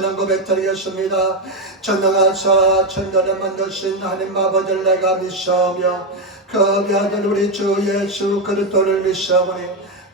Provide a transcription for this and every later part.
고백드리겠습니다. 전능하사 천년을 만드신 하나님 아버지를 내가 믿사오며 그 아들 우리 주 예수 그리스도를 믿사오니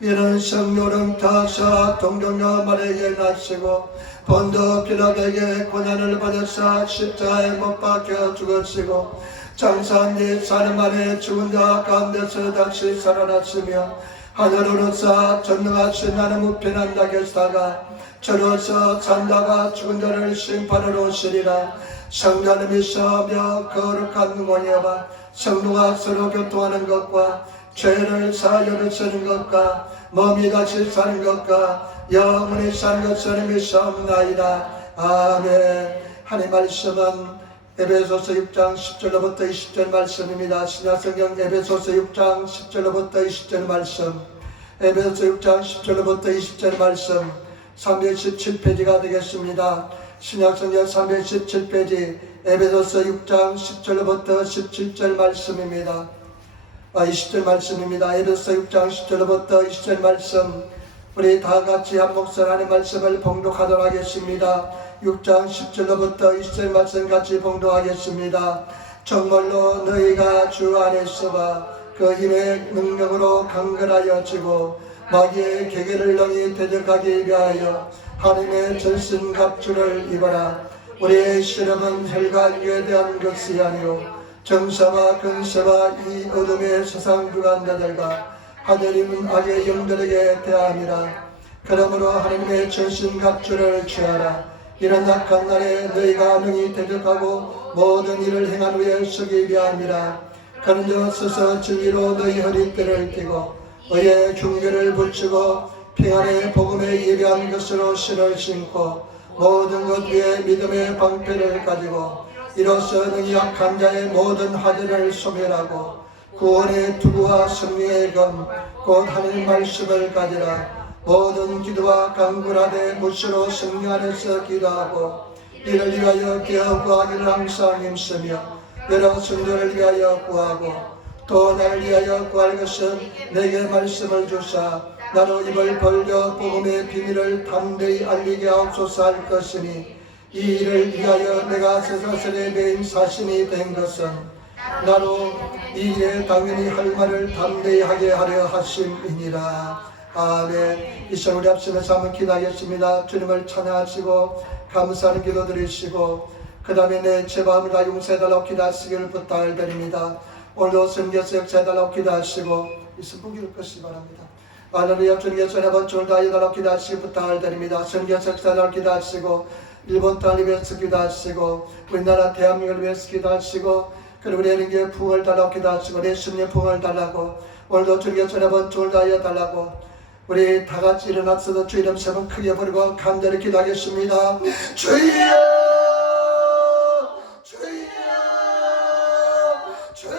이는 성령을 타사 동정녀 마리아에게 나시고 본도 빌라도에게 고난을 받으사 십자가에 못 박혀 죽으시고 장사한 뒤 사흘 만에 죽은 자 가운데서 다시 살아났으며 하늘으로서 전능하신 하나님 우편한다 계시다가 저로서 산다가 죽은 자를 심판하러 오시리라. 성자는 믿사오며 거룩한 공예와 성도가 서로 교통하는 것과 죄를 사하여 쓰는 것과 몸이 다시 사는 것과 영원히 사는 것을 믿사옵나이다. 아멘. 하나님 말씀은 에베소서 6장 10절로부터 20절 말씀입니다. 신약성경 에베소서 6장 10절로부터 20절 말씀, 에베소서 6장 10절로부터 20절 말씀 317페이지가 되겠습니다. 신약성경 317페이지 에베소서 6장 10절로부터 17절 말씀입니다. 20절 말씀입니다. 에베소서 6장 10절로부터 20절 말씀, 우리 다같이 한 목소리 하나님 말씀을 봉독하도록 하겠습니다. 6장 10절로부터 20절 말씀 같이 봉독하겠습니다. 정말로 너희가 주 안에서와 그 힘의 능력으로 강건하여 지고 마귀의 계계를 능히 대적하기 위하여 하나님의 전신갑주를 입어라. 우리의 실험은 혈과 육에 대한 것이 아니요 정사와 근세와 이 어둠의 세상 주관자들과 하늘임 악의 영들에게 대함이라. 그러므로 하나님의 전신갑주를 취하라. 이런 악한 날에 너희가 능히 대적하고 모든 일을 행한 후에 서기 위함이라. 그런저 서서 진리로 너희 허리띠를 띠고 의의 중개를 붙이고 평안의 복음에 예비한 것으로 신을 신고 모든 것 위에 믿음의 방패를 가지고 이로써 능히 약한 자의 모든 하전을 소멸하고 구원의 투구와 승리의 검 곧 하나님 말씀을 가지라. 모든 기도와 간구하되 무시로 성령 안에서 기도하고 이를 위하여 기도하기를 항상 힘쓰며 여러 성도를 위하여 구하고 또 나를 위하여 구할 것은 내게 말씀을 주사 나로 입을 벌려 복음의 비밀을 담대히 알리게 하옵소서 할 것이니 이 일을 위하여 내가 세사슬의 메인 사신이 된 것은 나로 이 일에 당연히 할 말을 담대히 하게 하려 하심이니라. 아멘. 이 시간 우리 앞서면서 한번 기도하겠습니다. 주님을 찬양하시고 감사하는 기도 드리시고 그 다음에 내 죄마음을 다 용서해달라고 기도하시기를 부탁드립니다. 오늘도 성경에서 역사해달라고 기도하시고 이 승부기를 끄시기 바랍니다. 할렐루야. 주님께서 내번 주를 다해달라고 기도하시기 부탁드립니다. 성경에서 역사해달라고 기도하시고 일본 땅을 위해서 기도하시고 우리나라 대한민국을 위해서 기도하시고 그리고 우리 에린교회 부흥을 달라고 기도하시고 내 심리의 부흥을 달라고 오늘도 주님께서 내번 주를 다해달라고 우리 다같이 일어나서도 주 이름 세번 크게 부르고 간절히 기도하겠습니다. 주여 주여 주여.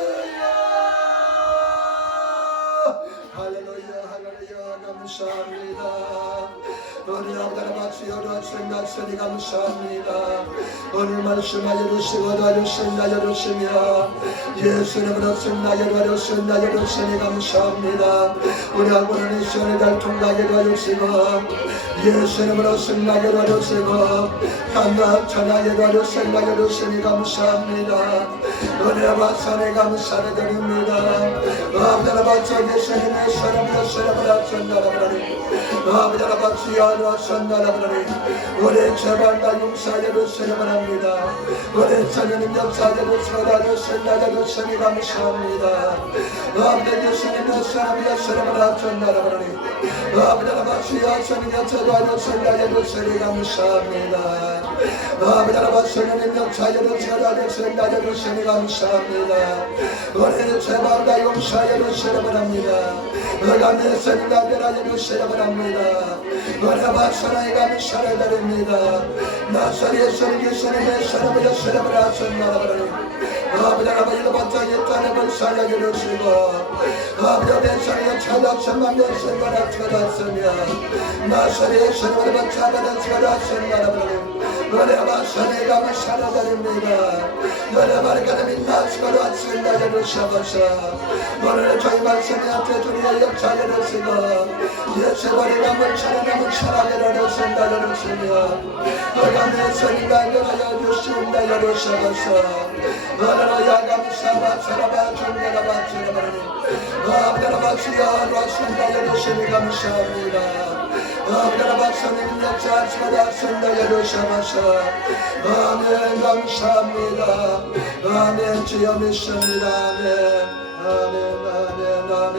할렐루야 할렐루야. 감사합니다. 우리 아버지를 같이 열어주신 낙선이 감사합니다. 오늘 말씀하여 주시고 도와주신다 열어주시며 예수님으로 쓴다 열어주신다 열어주시니 감사합니다. 우리 아버지는 시간을 잘 통과하게 도와주시고 예수님으로 쓴다 열어주시고 감사한 찬양에 도와주신다 열어주시니 감사합니다. 은혜와 박산에 감사를 드립니다. 아버지를 박사 예수님의 사랑을 하신다라니 아버지를 박사 우리 제발 다 용서하여 주시기 바랍니다. 우리 자녀님 역사하여 주시니 감사합니다. 아버지 예수님의 사랑을 하신다라니 아버지를 박사 예수님의 제발 역사하여 주시니 감사합니다. 아버지를 박사 예수님의 역사하여 주시니 감사합니다. 우리 제발 다 용서하여 주시기 바랍니다. 너가 내 생각을 하여 주시기 바랍니다. 너네가 사랑이 감사를 드립니다. 나사리의 예수님의 사랑을 하셨나라니 아버지 아버지도 반짝이 땅을 살려주시고 아버지 내 사랑을 찾아 천만년 생각을 찾았으며 나사리의 예수님을 찾아 찾았으나라니 너네 마사네가 마사라다립니다. 너네 말가는 민나스가로 아침다 예루샤바샤. 너네 저희 말씀한테 주님의 역사를 쓰고 예수버리가 물차라나 차라게라를 쓴다 예루시며 너가 내 선이다 너가 주신다 예루샤바샤. 너네 야감사바 사라바 존나라바 사라바니 아브라바시야 라신다 예루시미 감사합니다. 아브라바시님 역사스가다 쓴다 예루샤바샤. 아멘 감사합니다. 아멘 주여 믿습니다. 아멘 아멘 아멘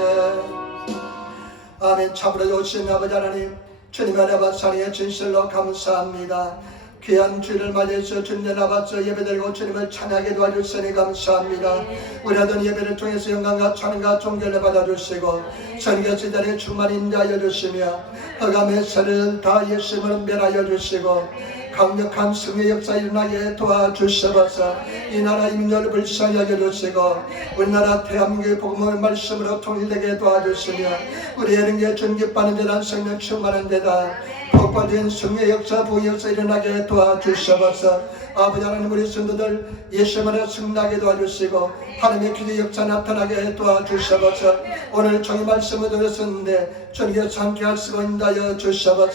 아멘. 참으로 좋으신 아버지 하나님 주님의 나바사리의 진실로 감사합니다. 귀한 주일을 맞이해서 주님의 나바서 예배드리고 주님을 찬양하게 도와주시니 감사합니다. 우리 하던 예배를 통해서 영광과 찬양과 존경을 받아주시고 선교지 자리에 충만히 인도하여 주시며 허감의 살을 다 예수님을 은별하여 주시고 강력한 승의 역사 일어나게 도와주셔서 이 나라 인민을 불쌍히 여겨주시고 우리나라 대한민국의 복음의 말씀으로 통일되게 도와주시며 우리 에른게 존귀받는 데다 생명 충만한 데다 폭발된 승의 역사 부의 역사 일어나게 도와주셔서 아버지 하나님 우리 성도들 예수만을 승리하게 도와주시고 하나님의 기도 역사 나타나게 도와주셔서 오늘 종이 말씀을 들었었는데 주님께서 함께할 수가 있다여 주셔서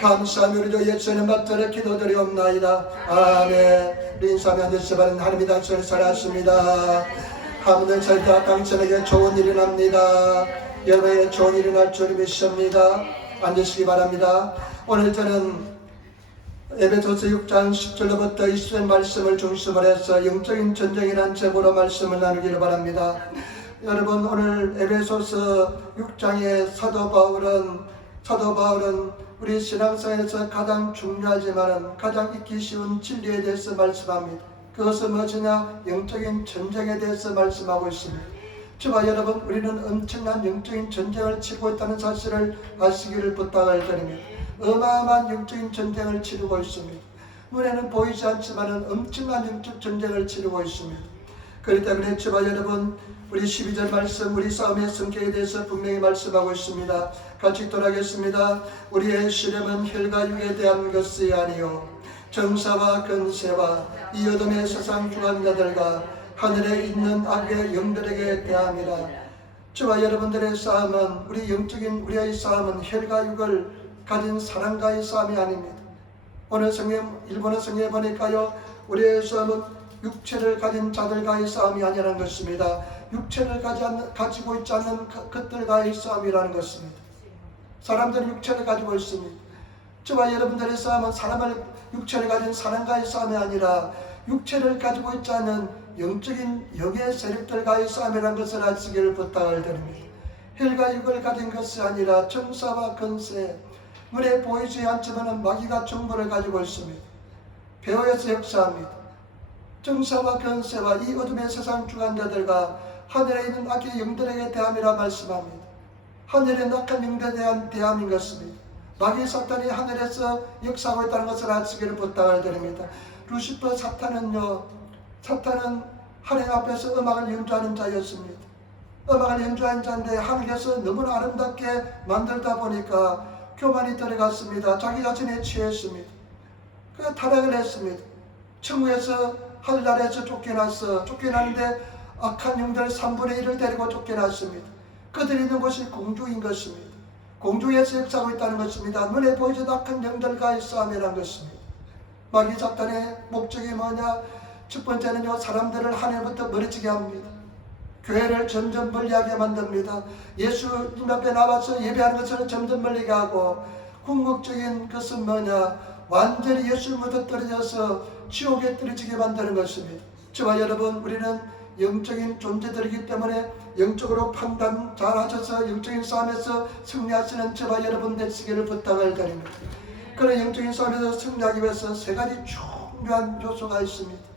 감사하며 우리 주 예수님 받들어 기도드리옵나이다. 아멘. 우리 인사하며 앉으시 바른 하나님의 단소를 살았습니다. 하늘을 살다 당신에게 좋은 일이 납니다. 여러분에게 좋은 일이 날 줄 믿습니다. 앉으시기 바랍니다. 오늘 저는 에베소서 6장 10절로부터 20절 말씀을 중심으로 해서 영적인 전쟁이라는 제목으로 말씀을 나누기를 바랍니다. 여러분 오늘 에베소서 6장의 사도 바울은 우리 신앙생활에서 가장 중요하지만 가장 잊기 쉬운 진리에 대해서 말씀합니다. 그것은 무엇이냐? 영적인 전쟁에 대해서 말씀하고 있습니다. 저와 여러분 우리는 엄청난 영적인 전쟁을 치고 있다는 사실을 아시기를 부탁을 드립니다. 어마어마한 영적인 전쟁을 치르고 있습니다. 눈에는 보이지 않지만 엄청난 영적 전쟁을 치르고 있습니다. 그렇기 때문에 저와 여러분 우리 12절 말씀 우리 싸움의 성격에 대해서 분명히 말씀하고 있습니다. 같이 돌아가겠습니다. 우리의 시름은 혈과 육에 대한 것이 아니요 정사와 근세와 이 어둠의 세상 주관자들과 하늘에 있는 악의 영들에게 대함이라. 저와 여러분들의 싸움은 우리의 싸움은 혈과 육을 가진 사람과의 싸움이 아닙니다. 오늘 일본어 성경에 보니까요 우리의 싸움은 육체를 가진 자들과의 싸움이 아니라는 것입니다. 육체를 가지고 있지 않는 것들과의 싸움이라는 것입니다. 사람들은 육체를 가지고 있습니다. 저와 여러분들의 싸움은 육체를 가진 사람과의 싸움이 아니라 육체를 가지고 있지 않은 영적인 영의 세력들과의 싸움이라는 것을 아시기를 부탁을 드립니다. 혈과 육을 가진 것이 아니라 정사와 근세, 눈에 보이지 않지만 마귀가 정보를 가지고 있습니다. 배후에서 역사합니다. 정사와 근세와 이 어둠의 세상 주관자들과 하늘에 있는 악의 영들에게 대함이라 말씀합니다. 하늘의 악한 영들에 대한 대함인 것입니다. 마귀 사탄이 하늘에서 역사하고 있다는 것을 아시기를 부탁을 드립니다. 루시퍼 사탄은 하나님 앞에서 음악을 연주하는 자였습니다. 음악을 연주하는 자인데 하늘에서 너무나 아름답게 만들다 보니까 교만이 들어갔습니다. 자기 자신에 취했습니다. 그래서 타락을 했습니다. 천국에서 하늘나라에서 쫓겨났는데 악한 영들 3분의 1을 데리고 쫓겨났습니다. 그들이 있는 곳이 공중인 것입니다. 공중에서 역사하고 있다는 것입니다. 눈에 보이지도 악한 영들과의 싸움이라는 것입니다. 마귀 사탄의 목적이 뭐냐? 첫 번째는요, 사람들을 하늘부터 멀어지게 합니다. 교회를 점점 멀리하게 만듭니다. 예수님 앞에 나와서 예배하는 것을 점점 멀리게 하고, 궁극적인 것은 뭐냐? 완전히 예수님부터 떨어져서 지옥에 떨어지게 만드는 것입니다. 저와 여러분, 우리는 영적인 존재들이기 때문에 영적으로 판단 잘 하셔서 영적인 싸움에서 승리하시는 저와 여러분 되시기를 부탁을 드립니다. 그런 영적인 싸움에서 승리하기 위해서 세 가지 중요한 요소가 있습니다.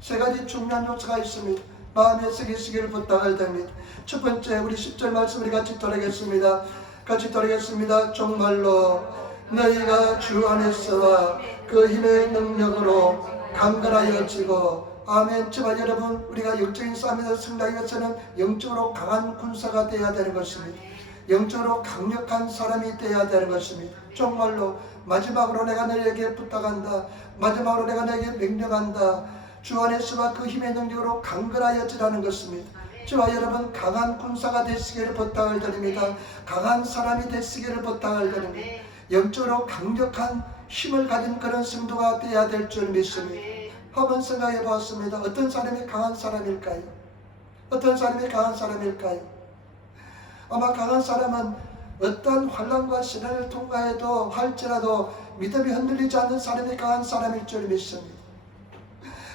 세 가지 중요한 요소가 있습니다. 마음에 새기시기를 부탁을 드립니다. 첫 번째, 우리 10절 말씀 우리 같이 돌아가겠습니다. 정말로 너희가 주 안에서와 그 힘의 능력으로 강건하여지고, 아멘. 저와 여러분, 우리가 영적인 싸움에서 승리하기 위해서는 영적으로 강한 군사가 되어야 되는 것입니다. 영적으로 강력한 사람이 되어야 되는 것입니다. 정말로 마지막으로 내가 너에게 부탁한다. 마지막으로 내가 너에게 명령한다. 주 안에서와 그 힘의 능력으로 강건하여지라는 것입니다. 저와 여러분 강한 군사가 되시기를 부탁을 드립니다. 강한 사람이 되시기를 부탁을 드립니다. 영적으로 강력한 힘을 가진 그런 성도가 되어야 될 줄 믿습니다. 한번 생각해 보았습니다. 어떤 사람이 강한 사람일까요? 어떤 사람이 강한 사람일까요? 아마 강한 사람은 어떤 환난과 시련을 통과해도 할지라도 믿음이 흔들리지 않는 사람이 강한 사람일 줄 믿습니다.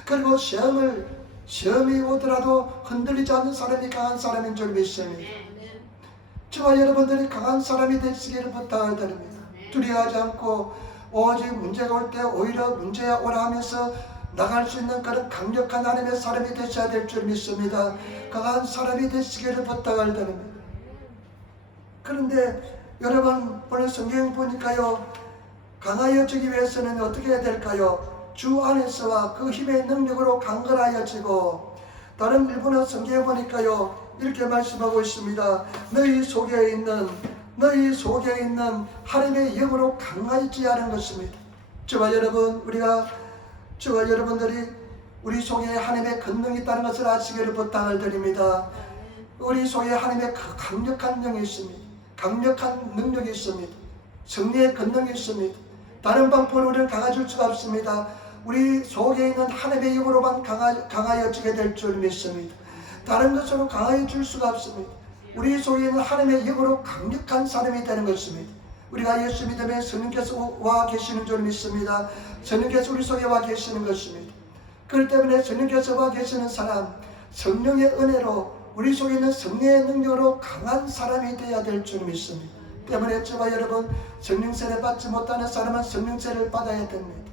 그리고 시험이 오더라도 흔들리지 않는 사람이 강한 사람인 줄 믿습니다. 저와 여러분들이 강한 사람이 되시기를 부탁을 드립니다. 두려워하지 않고 오직 문제가 올 때 오히려 문제야 오라 하면서 나갈 수 있는 그런 강력한 하나님의 사람이 되셔야 될 줄 믿습니다. 강한 사람이 되시기를 부탁을 드립니다. 그런데 여러분 오늘 성경 보니까요, 강하여지기 위해서는 어떻게 해야 될까요? 주 안에서와 그 힘의 능력으로 강건하여지고, 다른 일본어 성경에 보니까요 이렇게 말씀하고 있습니다. 너희 속에 있는 하나님의 영으로 강하지 않은 것입니다. 저와 여러분들이 우리 속에 하나님의 권능이 있다는 것을 아시기를 부탁을 드립니다. 우리 속에 하나님의 강력한 영이 있습니다. 강력한 능력이 있습니다. 성령의 권능이 있습니다. 다른 방법으로 우리는 강해질 수가 없습니다. 우리 속에 있는 하나님의 영으로만 강하여지게 될 줄 믿습니다. 다른 것으로 강해질 수가 없습니다. 우리 속에 있는 하나님의 영으로 강력한 사람이 되는 것입니다. 우리가 예수 믿으면 성령께서 와 계시는 줄 믿습니다. 성령께서 우리 속에 와 계시는 것입니다. 그렇기 때문에 성령께서 와 계시는 사람, 성령의 은혜로 우리 속에 있는 성령의 능력으로 강한 사람이 되어야 될 줄 믿습니다. 때문에 저와 여러분, 성령세를 받지 못하는 사람은 성령세를 받아야 됩니다.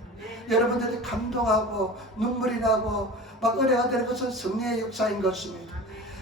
여러분들이 감동하고 눈물이 나고 막 은혜가 되는 것은 성령의 역사인 것입니다.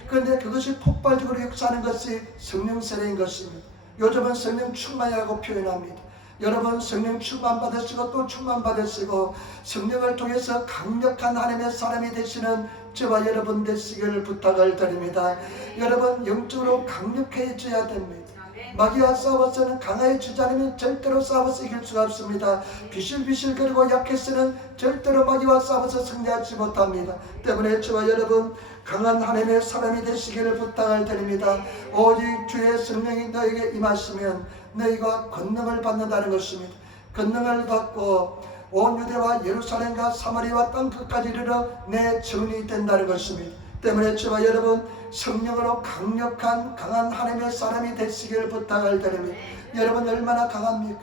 그런데 그것이 폭발적으로 역사하는 것이 성령 세례인 것입니다. 요즘은 성령 충만이라고 표현합니다. 여러분 성령 충만 받으시고 또 충만 받으시고 성령을 통해서 강력한 하나님의 사람이 되시는 저와 여러분 되시기를 부탁을 드립니다. 여러분 영적으로 강력해져야 됩니다. 마귀와 싸워서는 강해지지 않으면 절대로 싸워서 이길 수가 없습니다. 비실비실거리고 약해서는 절대로 마귀와 싸워서 승리하지 못합니다. 때문에 저와 여러분 강한 하나님의 사람이 되시기를 부탁을 드립니다. 오직 주의 성령이 너에게 임하시면 너희가 권능을 받는다는 것입니다. 권능을 받고 온 유대와 예루살렘과 사마리아와 땅 끝까지 이르러 내 증인이 된다는 것입니다. 때문에 저와 여러분 성령으로 강력한 강한 하나님의 사람이 되시기를 부탁을 드립니다. 여러분 얼마나 강합니까?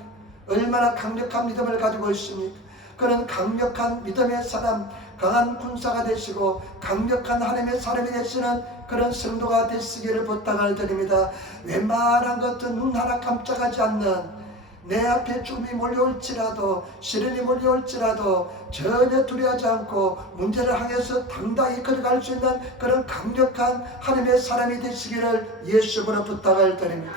얼마나 강력한 믿음을 가지고 있습니까? 그런 강력한 믿음의 사람, 강한 군사가 되시고 강력한 하나님의 사람이 되시는 그런 성도가 되시기를 부탁을 드립니다. 웬만한 것도 눈 하나 깜짝하지 않는, 내 앞에 죽음이 몰려올지라도 시련이 몰려올지라도 전혀 두려워하지 않고 문제를 향해서 당당히 걸어갈 수 있는 그런 강력한 하나님의 사람이 되시기를 예수님으로 부탁을 드립니다.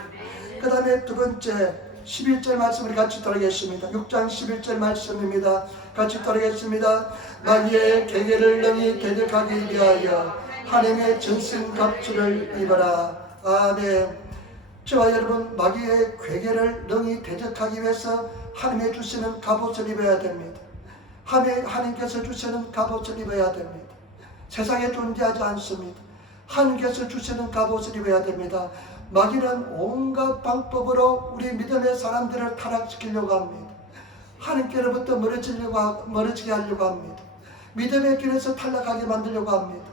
그 다음에 두 번째 11절 말씀을 같이 따르겠습니다. 6장 11절 말씀입니다. 같이 따르겠습니다. 마귀의 계계를 능히 대적하기 위하여 하나님의 전신갑주를 입어라. 아멘. 저와 여러분 마귀의 괴계를 능히 대적하기 위해서 하나님이 주시는 갑옷을 입어야 됩니다. 하나님께서 주시는 갑옷을 입어야 됩니다. 세상에 존재하지 않습니다. 하나님께서 주시는 갑옷을 입어야 됩니다. 마귀는 온갖 방법으로 우리 믿음의 사람들을 타락시키려고 합니다. 하나님께로부터 멀어지게 하려고 합니다. 믿음의 길에서 탈락하게 만들려고 합니다.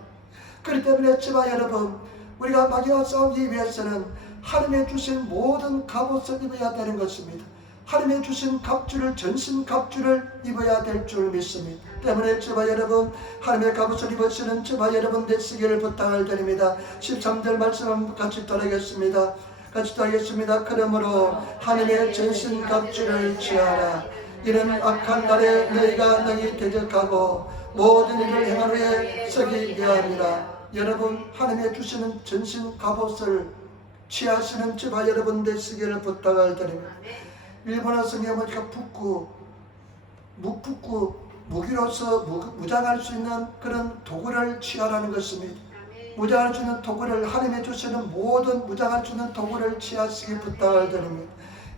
그렇기 때문에 저와 여러분 우리가 마귀와 싸우기 위해서는 하나님의 주신 모든 갑옷을 입어야 되는 것입니다. 하나님의 주신 갑주를, 전신 갑주를 입어야 될 줄 믿습니다. 때문에 저와 여러분 하나님의 갑옷을 입으시는 저와 여러분 되시기를 부탁을 드립니다. 13절 말씀을 같이 따르겠습니다. 같이 따르겠습니다. 그러므로 하나님의 전신 갑주를 취하라. 이는 악한 날에 너희가 능히 대적하고 모든 일을 행한 후에 서기 위함이라. 여러분 하나님의 주시는 전신 갑옷을 취하시는 저와 여러분 되시기를 부탁을 드립니다. 일본어 성경에 보니까 무기로서 무장할 수 있는 그런 도구를 취하라는 것입니다. 무장할 수 있는 도구를, 하나님의 주시는 모든 무장할 수 있는 도구를 취하시기 부탁을 드립니다.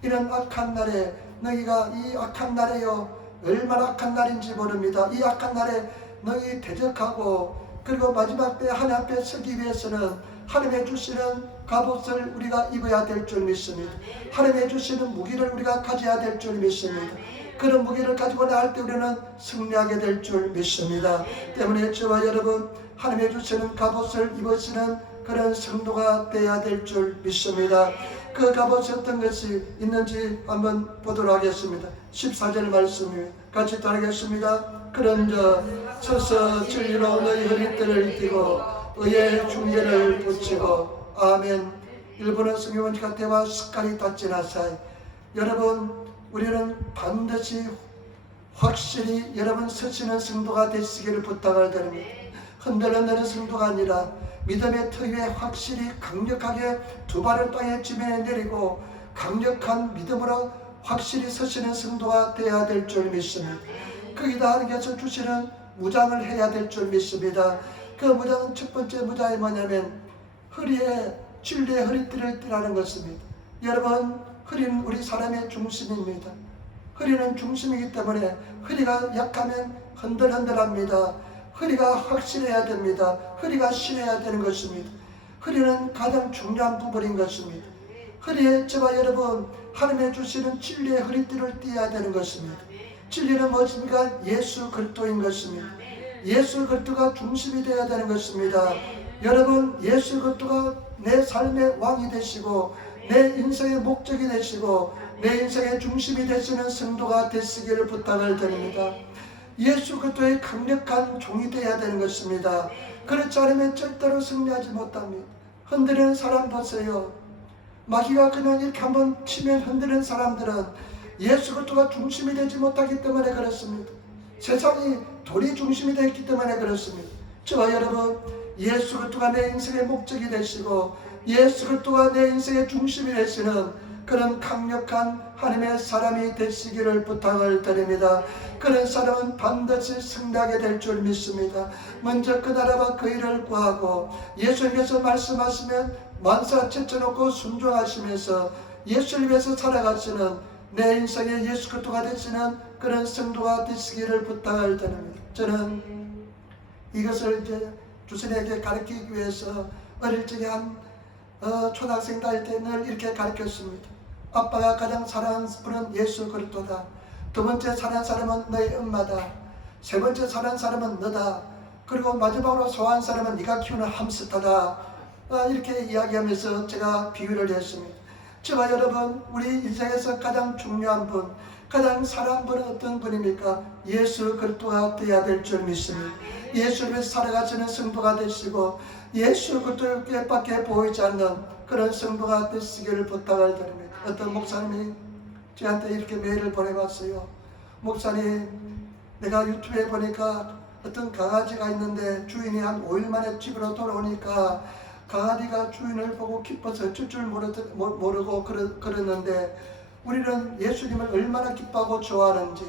이런 악한 날에 너희가 이 악한 날에요, 얼마나 악한 날인지 모릅니다. 이 악한 날에 너희 대적하고 그리고 마지막 때 하나님 앞에 서기 위해서는 하나님의 주시는 갑옷을 우리가 입어야 될 줄 믿습니다. 하나님의 주시는 무기를 우리가 가져야 될 줄 믿습니다. 그런 무기를 가지고 나갈 때 우리는 승리하게 될 줄 믿습니다. 때문에 저와 여러분, 하나님의 주시는 갑옷을 입으시는 그런 성도가 되어야 될 줄 믿습니다. 그 갑옷이 어떤 것이 있는지 한번 보도록 하겠습니다. 14절 말씀을 같이 따르겠습니다. 그런저 서서 진리로 너희 허리띠를 띠고 의의 중계를 붙이고. 아멘. 일본어 성경은 가테와 스카리 다치나사이. 여러분, 우리는 반드시 확실히 여러분 서시는 성도가 되시기를 부탁을 드립니다. 흔들흔드는 성도가 아니라 믿음의 터 위에 확실히 강력하게 두 발을 땅에 지면에 내리고 강력한 믿음으로 확실히 서시는 성도가 되어야 될 줄 믿습니다. 거기다 하나님께서 주시는 무장을 해야 될 줄 믿습니다. 그 무장은 첫 번째 무장이 뭐냐면 허리에 진리의 허리띠를 띠라는 것입니다. 여러분, 허리는 우리 사람의 중심입니다. 허리는 중심이기 때문에 허리가 약하면 흔들흔들합니다. 허리가 확실해야 됩니다. 허리가 신해야 되는 것입니다. 허리는 가장 중요한 부분인 것입니다. 허리에 저와 여러분, 하나님의 주시는 진리의 허리띠를 띠어야 되는 것입니다. 진리는 무엇입니까? 예수 그리스도인 것입니다. 예수 그리스도가 중심이 되어야 되는 것입니다. 여러분, 예수 그리스도가 내 삶의 왕이 되시고 내 인생의 목적이 되시고 내 인생의 중심이 되시는 성도가 되시기를 부탁을 드립니다. 예수 그리스도의 강력한 종이 되어야 되는 것입니다. 그렇지 않으면 절대로 승리하지 못합니다. 흔들리는 사람 보세요. 마귀가 그냥 이렇게 한번 치면 흔들리는 사람들은 예수 그리스도가 중심이 되지 못하기 때문에 그렇습니다. 세상이 돌이 중심이 되었기 때문에 그렇습니다. 저와 여러분, 예수 그리스도가 내 인생의 목적이 되시고 예수 그리스도가 내 인생의 중심이 되시는 그런 강력한 하나님의 사람이 되시기를 부탁을 드립니다. 그런 사람은 반드시 승리하게 될 줄 믿습니다. 먼저 그 나라와 그 일을 구하고 예수님께서 말씀하시면 만사 제쳐놓고 순종하시면서 예수를 위해서 살아가시는 내 인생의 예수 그리스도가 되시는 그런 성도가 되시기를 부탁을 드립니다. 저는 이것을 이제 주선에게 가르치기 위해서 어릴 적에 한 초등학생 다닐 때 늘 이렇게 가르쳤습니다. 아빠가 가장 사랑하는 분은 예수 그리스도다. 두 번째 사랑하는 사람은 너의 엄마다. 세 번째 사랑하는 사람은 너다. 그리고 마지막으로 소원하는 사람은 네가 키우는 함스터다. 이렇게 이야기하면서 제가 비유를 했습니다. 저와 여러분, 우리 인생에서 가장 중요한 분, 가장 사랑하는 분은 어떤 분입니까? 예수 그리스도가 되어야 될 줄 믿습니다. 예수를 위해서 살아가시는 성도가 되시고 예수 그리스도께밖에 보이지 않는 그런 성도가 되시기를 부탁을 드립니다. 어떤 목사님이 저한테 이렇게 메일을 보내봤어요. 목사님, 내가 유튜브에 보니까 어떤 강아지가 있는데 주인이 한 5일 만에 집으로 돌아오니까 강아지가 주인을 보고 기뻐서 어쩔 줄 모르고 그랬는데 우리는 예수님을 얼마나 기뻐하고 좋아하는지.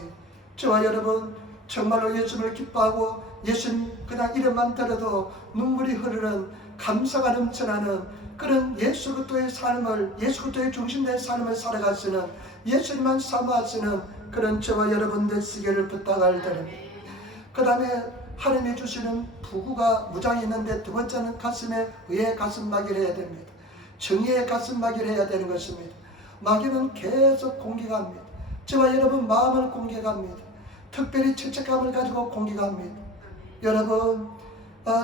저와 여러분, 정말로 예수님을 기뻐하고 예수님 그냥 이름만 들어도 눈물이 흐르는 감사가 넘쳐나는 그런 예수 그리스도의 삶을, 예수 그리스도의 중심된 삶을 살아가시는, 예수님만 사모하시는 그런 저와 여러분 되시기를 부탁을 드립니다. 그 다음에 하나님이 주시는 부구가 무장이 있는데 두 번째는 가슴에 의의 가슴막이를 해야 됩니다. 정의의 가슴막이를 해야 되는 것입니다. 마귀는 계속 공격합니다. 저와 여러분 마음을 공격합니다. 특별히 죄책감을 가지고 공격합니다. 여러분,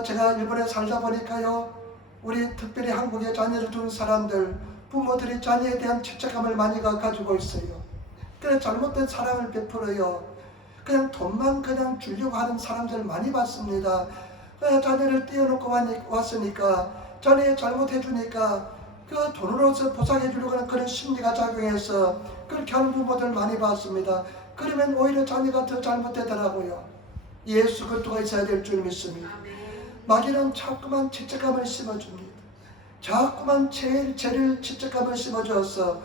제가 일본에 살다 보니까요, 우리 특별히 한국에 자녀를 둔 사람들, 부모들이 자녀에 대한 죄책감을 많이 가지고 있어요. 그래서 잘못된 사랑을 베풀어요. 그냥 돈만 그냥 주려고 하는 사람들 많이 봤습니다. 자녀를 띄워놓고 왔으니까, 자녀 잘못해주니까 그 돈으로서 보상해 주려고 하는 그런 심리가 작용해서 그렇게 하는 부모들 많이 봤습니다. 그러면 오히려 자녀가 더 잘못되더라고요. 예수 그리스도가 있어야 될 줄 믿습니다. 마귀는 자꾸만 죄책감을 심어줍니다. 자꾸만 죄를 죄책감을 심어줘서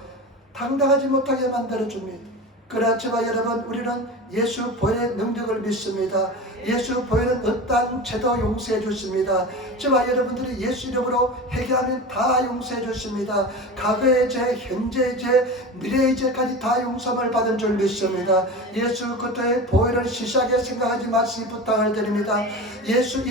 당당하지 못하게 만들어줍니다. 그러나 저와 여러분, 우리는 예수 보혈의 능력을 믿습니다. 예수 보혈은 어떠한 죄도 용서해 주십니다. 저와 여러분들이 예수 이름으로 회개하면 다 용서해 주십니다. 과거의 죄, 현재의 죄, 미래의 죄까지 다 용서를 받은 줄 믿습니다. 예수 그리스도의 보혈을 시시하게 생각하지 마시기 부탁을 드립니다. 예수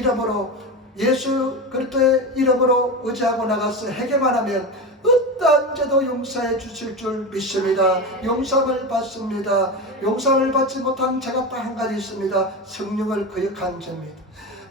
그리스도의 이름으로 의지하고 나가서 회개만 하면 어떠한 죄도 용서해 주실 줄 믿습니다. 용서를 받습니다. 용서를 받지 못한 죄가 딱 한 가지 있습니다. 성령을 거역한 죄입니다.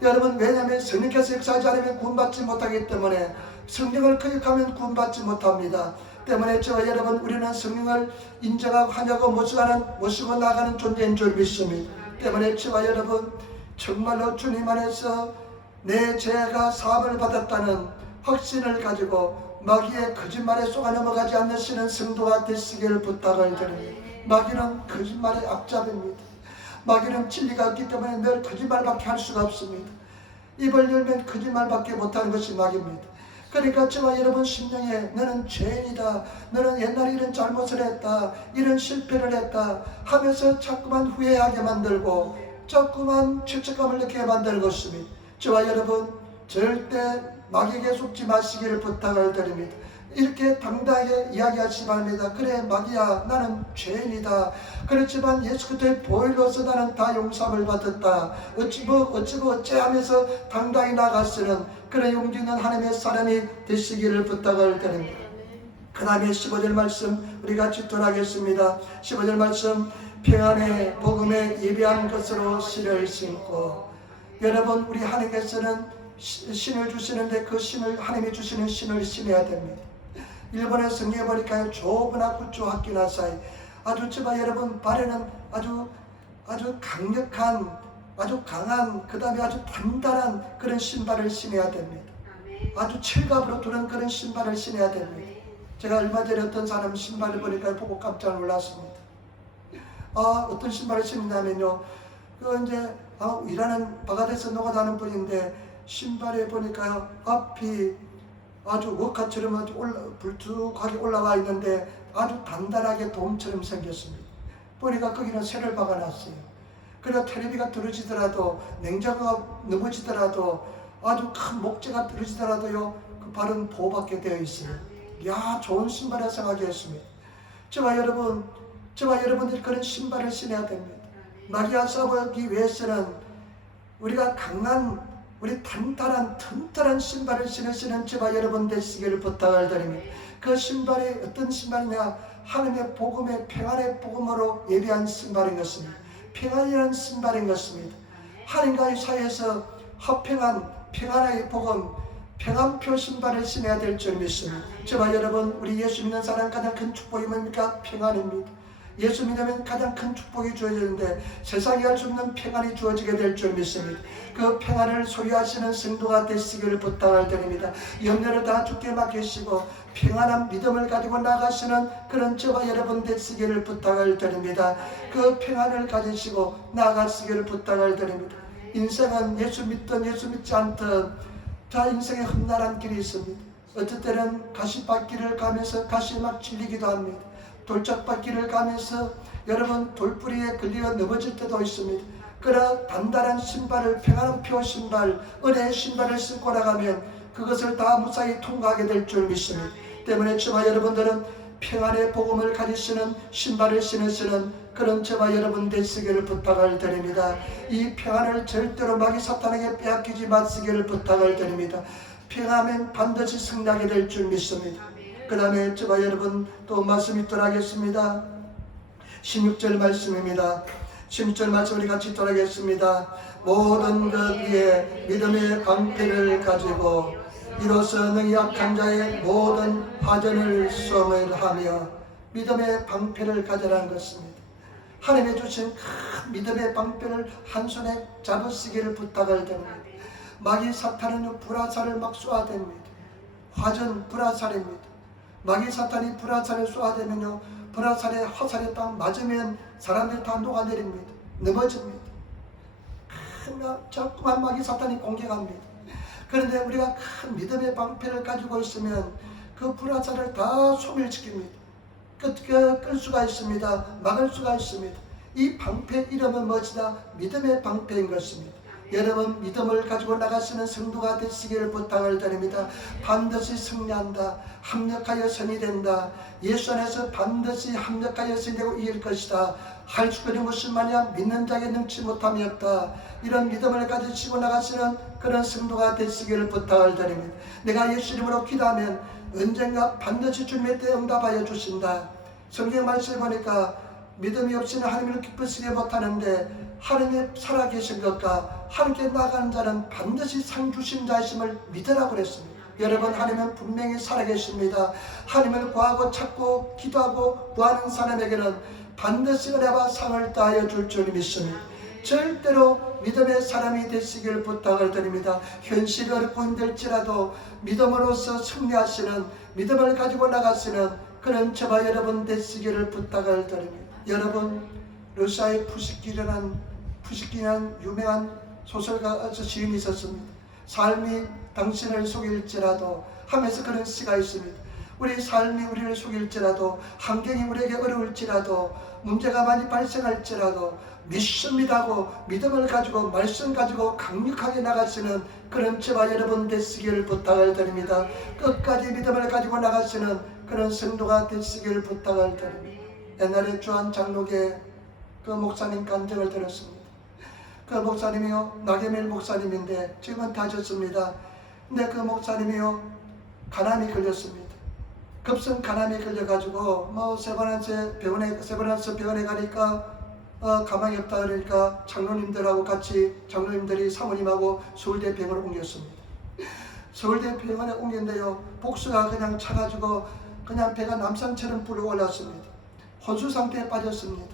여러분, 왜냐하면 성령께서 역사하지 않으면 구원받지 못하기 때문에 성령을 거역하면 구원받지 못합니다. 때문에 저와 여러분, 우리는 성령을 인정하고 하냐고 모시고 나가는 존재인 줄 믿습니다. 때문에 저와 여러분, 정말로 주님 안에서 내 죄가 사함을 받았다는 확신을 가지고 마귀의 거짓말에 속아 넘어가지 않으시는 성도가 되시기를 부탁을 드립니다. 마귀는 거짓말의 악잡입니다. 마귀는 진리가 없기 때문에 늘 거짓말밖에 할 수가 없습니다. 입을 열면 거짓말밖에 못하는 것이 마귀입니다. 그러니까 저와 여러분 심령에 너는 죄인이다, 너는 옛날에 이런 잘못을 했다, 이런 실패를 했다 하면서 자꾸만 후회하게 만들고 자꾸만 죄책감을 느끼게 만드는 것입니다. 저와 여러분, 절대 마귀에게 속지 마시기를 부탁을 드립니다. 이렇게 당당하게 이야기하시 바랍니다. 그래 마귀야, 나는 죄인이다. 그렇지만 예수 그리스도의 보혈로서 나는 다 용서함을 받았다. 어찌 하면서 당당히 나가시는 그런 용기 있는 하나님의 사람이 되시기를 부탁을 드립니다. 그 다음에 15절 말씀 우리 같이 돌아가겠습니다. 15절 말씀, 평안의 복음에 예비한 것으로 씨를 심고. 여러분, 우리 하나님께서는 신을 주시는데 그 신을, 하나님이 주시는 신을 신해야 됩니다. 일본의 성경에 보니까 조브나 구조 학기나 사이, 아주 저가 여러분 발에는 아주 강력한, 아주 강한, 그 다음에 아주 단단한 그런 신발을 신어야 됩니다. 아주 철갑으로 두는 그런 신발을 신어야 됩니다. 제가 얼마 전에 어떤 사람 신발을 보니까 보고 깜짝 놀랐습니다. 어떤 신발을 신냐면요, 일하는 바가데에서 노가다는 분인데 신발에 보니까요, 앞이 아주 워카처럼 아주 불쑥하게 올라와 있는데 아주 단단하게 돔처럼 생겼습니다. 보니까 거기는 쇠를 박아놨어요. 그래서 텔레비가 떨어지더라도, 냉장고가 넘어지더라도, 아주 큰 목재가 떨어지더라도요, 그 발은 보호받게 되어 있어요. 이야, 좋은 신발을 생각하게 했습니다. 저와 여러분들이 그런 신발을 신어야 됩니다. 마귀와 싸우기 위해서는 우리가 강한, 우리 단단한 튼튼한 신발을 신으시는 저와 여러분 되시기를 부탁을 드립니다. 그 신발이 어떤 신발이냐, 하나님의 복음의 평안의 복음으로 예비한 신발인 것입니다. 평안이라는 신발인 것입니다. 하나님과의 사이에서 화평한 평안의 복음, 평안표 신발을 신어야 될 줄 믿습니다. 저와 여러분, 우리 예수 믿는 사람 가장 큰 축복이 뭡니까? 평안입니다. 예수 믿으면 가장 큰 축복이 주어지는데 세상에 할 수 없는 평안이 주어지게 될 줄 믿습니다. 그 평안을 소유하시는 성도가 되시기를 부탁을 드립니다. 염려를 다 주께 맡기시고 평안한 믿음을 가지고 나가시는 그런 저와 여러분 되시기를 부탁을 드립니다. 그 평안을 가지시고 나가시기를 부탁을 드립니다. 인생은 예수 믿든 예수 믿지 않든 다 인생에 험난한 길이 있습니다. 어떨 때는 가시밭길을 가면서 가시에 막 질리기도 합니다. 돌짝밭길을 가면서 여러분 돌뿌리에 걸려 넘어질 때도 있습니다. 그러나 단단한 신발을, 평안한 표 신발, 은혜의 신발을 신고 나가면 그것을 다 무사히 통과하게 될 줄 믿습니다. 때문에 저와 여러분들은 평안의 복음을 가지시는 신발을 신으시는 그런 저와 여러분 되시기를 부탁을 드립니다. 이 평안을 절대로 마귀 사탄에게 빼앗기지 마시기를 부탁을 드립니다. 평안하면 반드시 승리하게 될 줄 믿습니다. 그 다음에 저와 여러분 또 말씀 있도록 하겠습니다. 16절 말씀입니다. 16절 말씀 우리 같이 돌아가겠습니다. 모든 것 위에 믿음의 방패를 가지고 이로써 너희 약한 자의 모든 화전을 수험하며. 믿음의 방패를 가져라는 것입니다. 하나님이 주신 큰 믿음의 방패를 한 손에 잡으시기를 부탁을 드립니다. 마귀 사탄은 불화살을 막 쏘아댑니다. 화전 불화살입니다. 마귀 사탄이 불화살을 쏘아대면요, 불화살에 화살에 딱 맞으면 사람들이 다 녹아내립니다. 넘어집니다. 자꾸만 마귀 사탄이 공격합니다. 그런데 우리가 큰 믿음의 방패를 가지고 있으면 그 불화살을 다 소멸시킵니다. 끌 수가 있습니다. 막을 수가 있습니다. 이 방패 이름은 무엇이다? 믿음의 방패인 것입니다. 여러분 믿음을 가지고 나가시는 성도가 되시기를 부탁을 드립니다. 반드시 승리한다. 합력하여 선이 된다. 예수 안에서 반드시 합력하여 선이 되고 이길 것이다. 할 수 있는 것은 마냥 믿는 자에게 능치 못함이 없다. 이런 믿음을 가지시고 나가시는 그런 성도가 되시기를 부탁을 드립니다. 내가 예수 이름으로 기도하면 언젠가 반드시 주님의 때 응답하여 주신다. 성경 말씀을 보니까 믿음이 없이는 하나님을 기쁘시게 못하는데 하나님이 살아계신 것과 함께 나가는 자는 반드시 상 주신 자이심을 믿으라고 그랬습니다. 여러분 하나님은 분명히 살아계십니다. 하나님을 구하고 찾고 기도하고 구하는 사람에게는 반드시 은혜와 상을 다하여 줄 줄 믿습니다. 절대로 믿음의 사람이 되시길 부탁을 드립니다. 현실이 어렵고 힘들지라도 믿음으로써 승리하시는 믿음을 가지고 나가시는 그런 저와 여러분 되시기를 부탁을 드립니다. 여러분 러시아의 푸시킨이라는 유명한 소설가 시인이 있었습니다. 삶이 당신을 속일지라도 하면서 그런 시가 있습니다. 우리 삶이 우리를 속일지라도 환경이 우리에게 어려울지라도 문제가 많이 발생할지라도 믿습니다고 믿음을 가지고 말씀 가지고 강력하게 나가시는 그런 저와 여러분 되시기를 부탁을 드립니다. 끝까지 믿음을 가지고 나가시는 그런 성도가 되시기를 부탁을 드립니다. 옛날에 주한 장로계 그 목사님 간증을 들었습니다. 그 목사님이요 나게밀 목사님인데 지금은 다졌습니다. 근데 그 목사님이요 간암이 걸렸습니다. 급성 간암이 걸려가지고 세번안서 병원에 가니까 가망이 없다 그러니까 장로님들하고 같이 장로님들이 사모님하고 서울대 병원을 옮겼습니다. 서울대 병원에 옮겼는데요 복수가 그냥 차가지고 그냥 배가 남산처럼 불어올랐습니다. 혼수 상태에 빠졌습니다.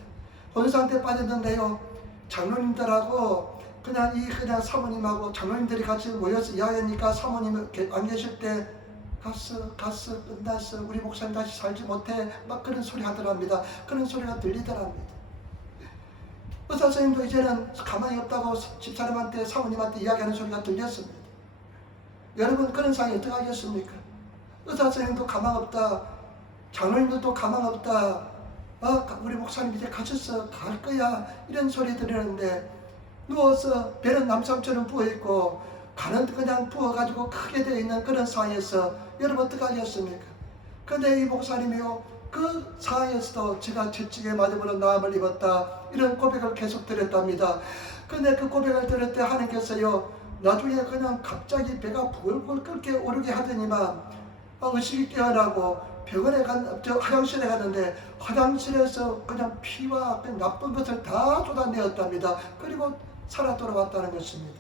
혼수 상태에 빠졌는데요 장로님들하고 그냥 사모님하고 장로님들이 같이 모여서 이야기하니까 사모님 안 계실 때 갔어 끝났어 우리 목사님 다시 살지 못해 막 그런 소리 하더랍니다. 그런 소리가 들리더랍니다. 의사 선생님도 이제는 가만히 없다고 집사람한테 사모님한테 이야기하는 소리가 들렸습니다. 여러분 그런 상황이 어떻게 하겠습니까? 의사 선생님도 가망 없다, 장로님들도 가망 없다, 우리 목사님 이제 가셨어 갈 거야 이런 소리 들리는데 누워서 배는 남산처럼 부어있고 간은 그냥 부어가지고 크게 되어 있는 그런 상황에서 여러분 어떻게 하겠습니까? 근데 이 목사님이요 그 상황에서도 제가 채찍에 맞으므로 나음을 입었다 이런 고백을 계속 드렸답니다. 근데 그 고백을 들을 때 하나님께서요 나중에 그냥 갑자기 배가 불불 끓게 오르게 하더니만 의식이 깨어나고 병원에 화장실에 갔는데 화장실에서 그냥 피와 나쁜 것을 다 쏟아내었답니다. 그리고 살아 돌아왔다는 것입니다.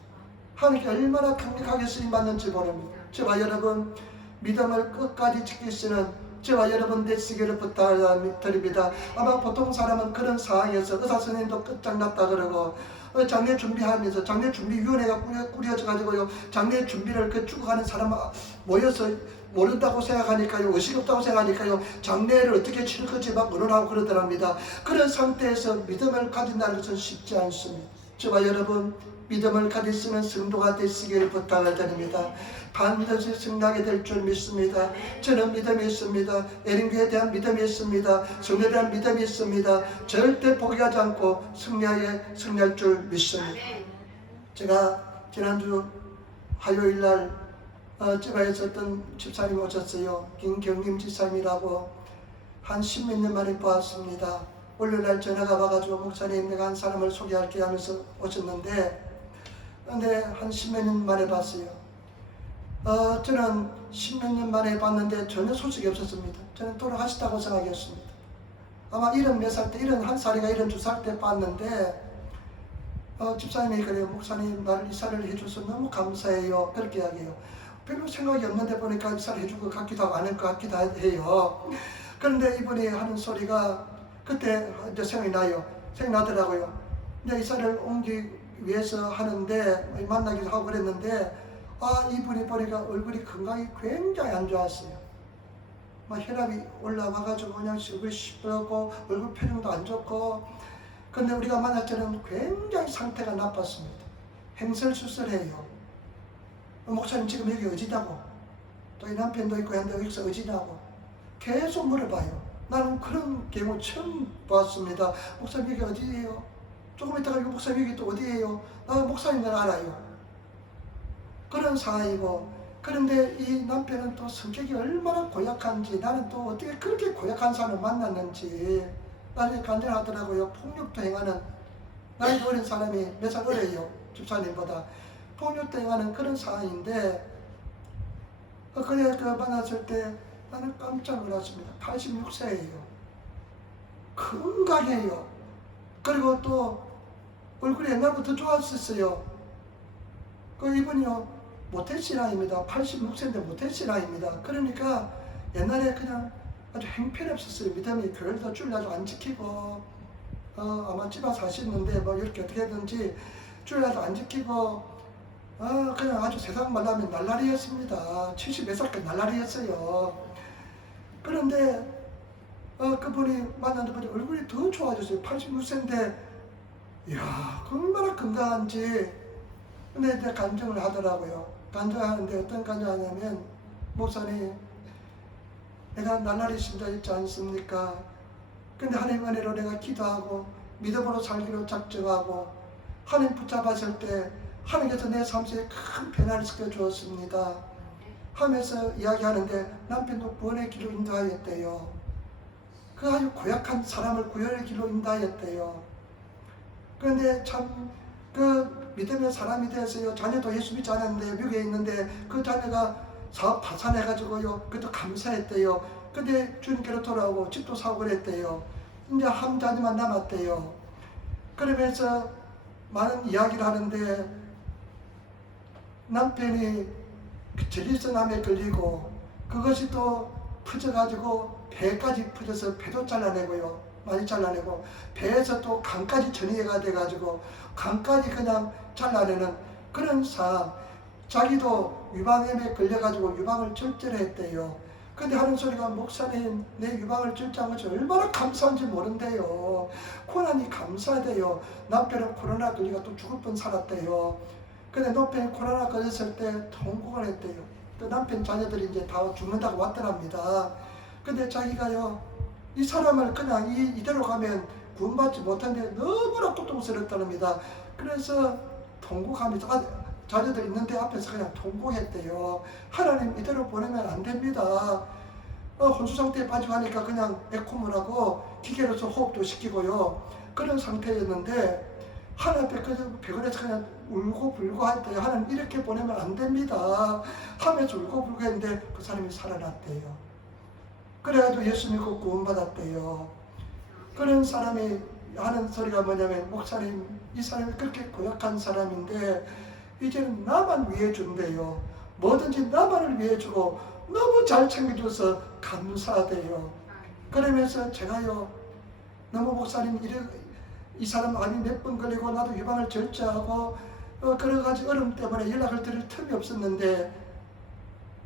하나님께 얼마나 강력하게 쓰임받는지 모릅니다. 저와 여러분 믿음을 끝까지 지키시는 저와 여러분 되시기를 부탁드립니다. 아마 보통 사람은 그런 상황에서 의사 선생님도 끝장났다 그러고 장례 준비하면서 장례 준비위원회가 꾸려져 가지고요 장례 준비를 죽어가는 사람 모여서 모른다고 생각하니까요 의식이 없다고 생각하니까요 장례를 어떻게 치를 건지 막 의논하고 그러더랍니다. 그런 상태에서 믿음을 가진다는 것은 쉽지 않습니다. 저와 여러분 믿음을 가지시는 성도가 되시기를 부탁을 드립니다. 반드시 승리하게 될 줄 믿습니다. 저는 믿음이 있습니다. 에린교에 대한 믿음이 있습니다. 성도에 대한 믿음이 있습니다. 절대 포기하지 않고 승리할 줄 믿습니다. 제가 지난주 화요일날 제가에서 어떤 집사님이 오셨어요. 김경림 집사님이라고 한 10몇 년 만에 보았습니다. 월요일날 전화가 와가지고 목사님 내가 한 사람을 소개할게 하면서 오셨는데 근데 한 10몇 년 만에 봤어요. 저는 10몇 년 만에 봤는데 전혀 소식이 없었습니다. 저는 돌아가셨다고 생각했습니다. 아마 74살 때, 71살이가 72살 때 봤는데 집사님이 그래요. 목사님 나를 이사를 해줘서 너무 감사해요. 그렇게 이야기해요. 별로 생각이 없는데 보니까 이사를 해줄 것 같기도 하고 안 할 것 같기도 해요. 그런데 이분이 하는 소리가 그때 이제 생각나더라고요. 이제 이사를 옮기기 위해서 하는데 만나기도 하고 그랬는데 이분이 보니까 얼굴이 건강이 굉장히 안 좋았어요. 막 혈압이 올라와가지고 그냥 얼굴이 시뻘겋고 얼굴 표정도 안 좋고 근데 우리가 만날 때는 굉장히 상태가 나빴습니다. 행설수설해요. 목사님 지금 여기 어디냐고 또 이 남편도 있고 했는데 여기서 어디냐고 계속 물어봐요. 나는 그런 경우 처음 봤습니다. 목사님 여기 어디예요? 조금 있다가 이거 목사님 여기 또 어디예요? 나 목사님 날 알아요. 그런 상황이고, 그런데 이 남편은 또 성격이 얼마나 고약한지, 나는 또 어떻게 그렇게 고약한 사람을 만났는지 나중에 간증하더라고요. 폭력도 행하는, 나이도 어린 사람이 몇 살 어려요, 집사님보다. 폭력도 행하는 그런 상황인데, 그래 만났을 때 나는 깜짝 놀랐습니다. 86세예요. 건강해요. 그리고 또 얼굴이 옛날부터 좋았었어요. 이분이요, 모태신앙입니다. 86세인데 모태신앙입니다. 그러니까 옛날에 그냥 아주 행편없었어요. 믿음이 교회도 줄 아주 안 지키고, 아마 집안 사시는데 뭐 이렇게 어떻게든지 줄 아주 안 지키고, 그냥 아주 세상 말하면 날라리였습니다. 70몇 살까지 날라리였어요. 그런데 그분이 만났는데 얼굴이 더 좋아졌어요. 86세인데 이야, 얼마나 건강한지. 근데 이제 간증을 하더라고요. 간증하는데 어떤 간증하냐면, 목사님, 내가 나날이 신자 있지 않습니까? 근데 하나님 은혜로 내가 기도하고 믿음으로 살기로 작정하고 하나님 붙잡았을 때 하나님께서 내 삶속에 큰 변화를 시켜주었습니다 하면서 이야기하는데, 남편도 구원의 길로 인도하였대요. 그 아주 고약한 사람을 구원의 길로 인도하였대요. 그런데 참 그 믿음의 사람이 되었어요. 자녀도 예수 믿지 않았는데 미국에 있는데 그 자녀가 사업 파산해가지고요, 그것도 감사했대요. 근데 주님께로 돌아오고 집도 사고 그랬대요. 이제 한 자녀만 남았대요. 그러면서 많은 이야기를 하는데, 남편이 전립선암에 걸리고 그것이 또 퍼져가지고 배까지 퍼져서 배도 잘라내고요, 많이 잘라내고, 배에서 또 간까지 전이가 돼가지고 간까지 그냥 잘라내는 그런 상황. 자기도 유방암에 걸려가지고 유방을 절제를 했대요. 근데 하는 소리가, 목사님, 내 유방을 절제한 것이 얼마나 감사한지 모른대요. 고난이 감사해요. 남편은 코로나 걸리가 또 죽을 뻔 살았대요. 근데 남편이 코로나 걸렸을 때 통곡을 했대요. 또 남편 자녀들이 이제 다 죽는다고 왔더랍니다. 근데 자기가요, 이 사람을 그냥 이대로 가면 구원받지 못하는데 너무나 고통스럽답니다. 그래서 통곡하면서, 자녀들 있는데 앞에서 그냥 통곡했대요. 하나님, 이대로 보내면 안 됩니다. 혼수 상태에 빠지고 하니까 그냥 에코물 하고 기계로서 호흡도 시키고요, 그런 상태였는데 하나님 앞에 그냥 병원에서 그냥 울고 불고 했대요. 하나님, 이렇게 보내면 안 됩니다 하면서 울고 불고 했는데 그 사람이 살아났대요. 그래가지고 예수 믿고 구원받았대요. 그런 사람이 하는 소리가 뭐냐면, 목사님, 이 사람이 그렇게 고약한 사람인데 이제는 나만 위해 준대요. 뭐든지 나만을 위해 주고 너무 잘 챙겨줘서 감사하대요. 그러면서 제가요, 너무 목사님, 이 사람 암이 몇 번 걸리고 나도 유방을 절제하고 여러 가지 어려움 때문에 연락을 드릴 틈이 없었는데,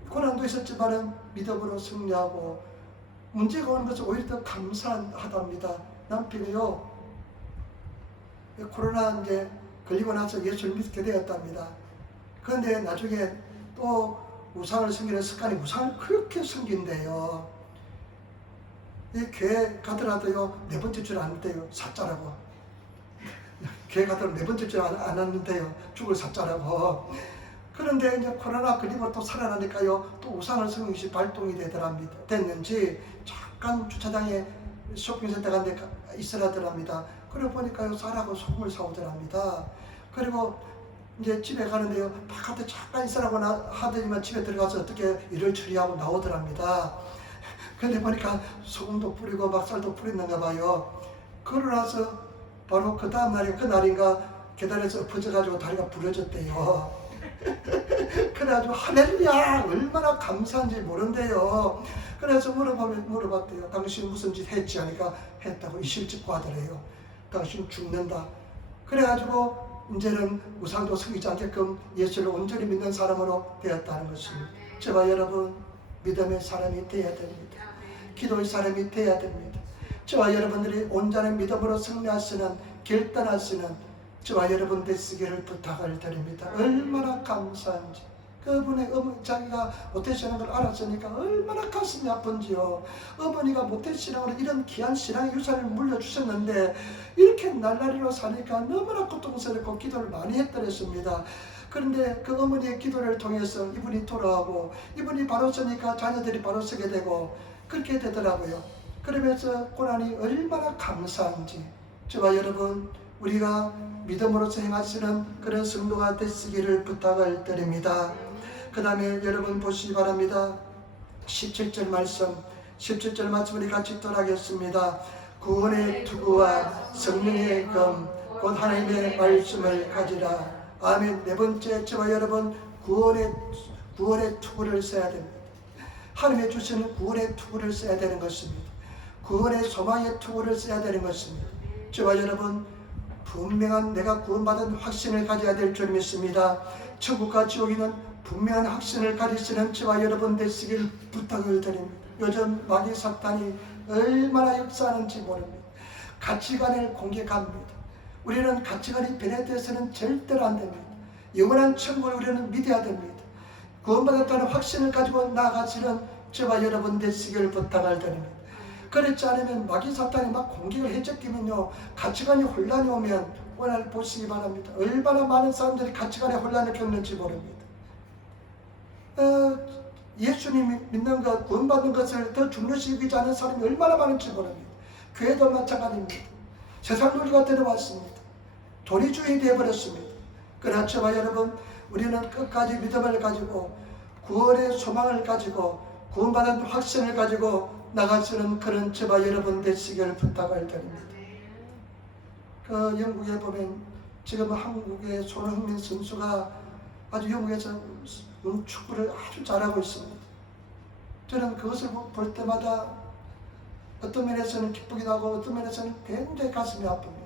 고난도 있었지만 믿음으로 승리하고 문제가 오는 것은 오히려 더 감사하답니다. 남편이요, 코로나 이제 걸리고 나서 예수를 믿게 되었답니다. 그런데 나중에 또 우상을 섬기는 습관이, 우상을 그렇게 섬긴대요. 이 교회 가더라도요, 네 번째 줄 안 돼요. 사자라고. 교회 가더라도 네 번째 줄 안 왔는데요, 죽을 사자라고. 그런데 이제 코로나 걸리고 또 살아나니까요, 또 우상을 섬기는 것이 발동이 됐는지 잠깐 주차장에 쇼핑센터 간 데 있으라더랍니다. 그러고 보니까요, 쌀하고 소금을 사오더랍니다. 그리고 이제 집에 가는데요, 바깥에 잠깐 있으라고 하더니만 집에 들어가서 어떻게 일을 처리하고 나오더랍니다. 근데 보니까 소금도 뿌리고 막 쌀도 뿌렸는가 봐요. 그러고 나서 바로 그 다음 날이, 그날인가 계단에서 엎어져가지고 다리가 부러졌대요. 그래가지고 할렐루야, 얼마나 감사한지 모른대요. 그래서 물어봤대요. 당신 무슨 짓 했지? 하니까 했다고 이실직고 하더래요. 당신 죽는다. 그래가지고 이제는 우상도 섬기지 않게끔 예수를 온전히 믿는 사람으로 되었다는 것입니다. 저와 여러분, 믿음의 사람이 되어야 됩니다. 기도의 사람이 되어야 됩니다. 저와 여러분들이 온전한 믿음으로 승리하시는, 결단하시는 저와 여러분 되시기를 부탁을 드립니다. 얼마나 감사한지. 그분의 자기가 모태신앙을 알았으니까 얼마나 가슴이 아픈지요. 어머니가 모태신앙으로 이런 귀한 신앙의 유산을 물려주셨는데 이렇게 날라리로 사니까 너무나 고통스럽고 기도를 많이 했더랬습니다. 그런데 그 어머니의 기도를 통해서 이분이 돌아오고 이분이 바로 서니까 자녀들이 바로 서게 되고 그렇게 되더라고요. 그러면서 고난이 얼마나 감사한지 저와 여러분 우리가 믿음으로서 행하시는 그런 성도가 되시기를 부탁을 드립니다. 그 다음에 여러분 보시기 바랍니다. 17절 말씀 17절 말씀 우리 같이 읽도록하겠습니다. 구원의 투구와 성령의 검 곧 하나님의 말씀을 가지라. 아멘. 네 번째 저와 여러분 구원의 투구를 써야 됩니다. 하나님의 주시는 구원의 투구를 써야 되는 것입니다. 구원의 소망의 투구를 써야 되는 것입니다. 저와 여러분 분명한 내가 구원받은 확신을 가져야 될 줄 믿습니다. 천국과 지옥에는 분명한 확신을 가지시는 저와 여러분 되시길 부탁을 드립니다. 요즘 마귀 사탄이 얼마나 역사하는지 모릅니다. 가치관을 공격합니다. 우리는 가치관이 변해돼서는 절대로 안 됩니다. 영원한 천국을 우리는 믿어야 됩니다. 구원받았다는 확신을 가지고 나아가시는 저와 여러분 되시길 부탁을 드립니다. 그렇지 않으면 마귀 사탄이 막 공격을 해적기면요 가치관이 혼란이 오면 오늘 보시기 바랍니다. 얼마나 많은 사람들이 가치관의 혼란을 겪는지 모릅니다. 예수님이 믿는 것, 구원받는 것을 더 중요시 하는 사람이 얼마나 많은지 모릅니다. 교회도 마찬가지입니다. 세상 논리가 들어왔습니다. 돈이 주인이 되어버렸습니다. 그러나 저와 여러분 우리는 끝까지 믿음을 가지고 구원의 소망을 가지고 구원받은 확신을 가지고 나가시는 그런 저와 여러분 되시길 부탁을 드립니다. 그 영국에 보면 지금 한국의 손흥민 선수가 아주 영국에서 축구를 아주 잘하고 있습니다. 저는 그것을 볼 때마다 어떤 면에서는 기쁘기도 하고 어떤 면에서는 굉장히 가슴이 아픕니다.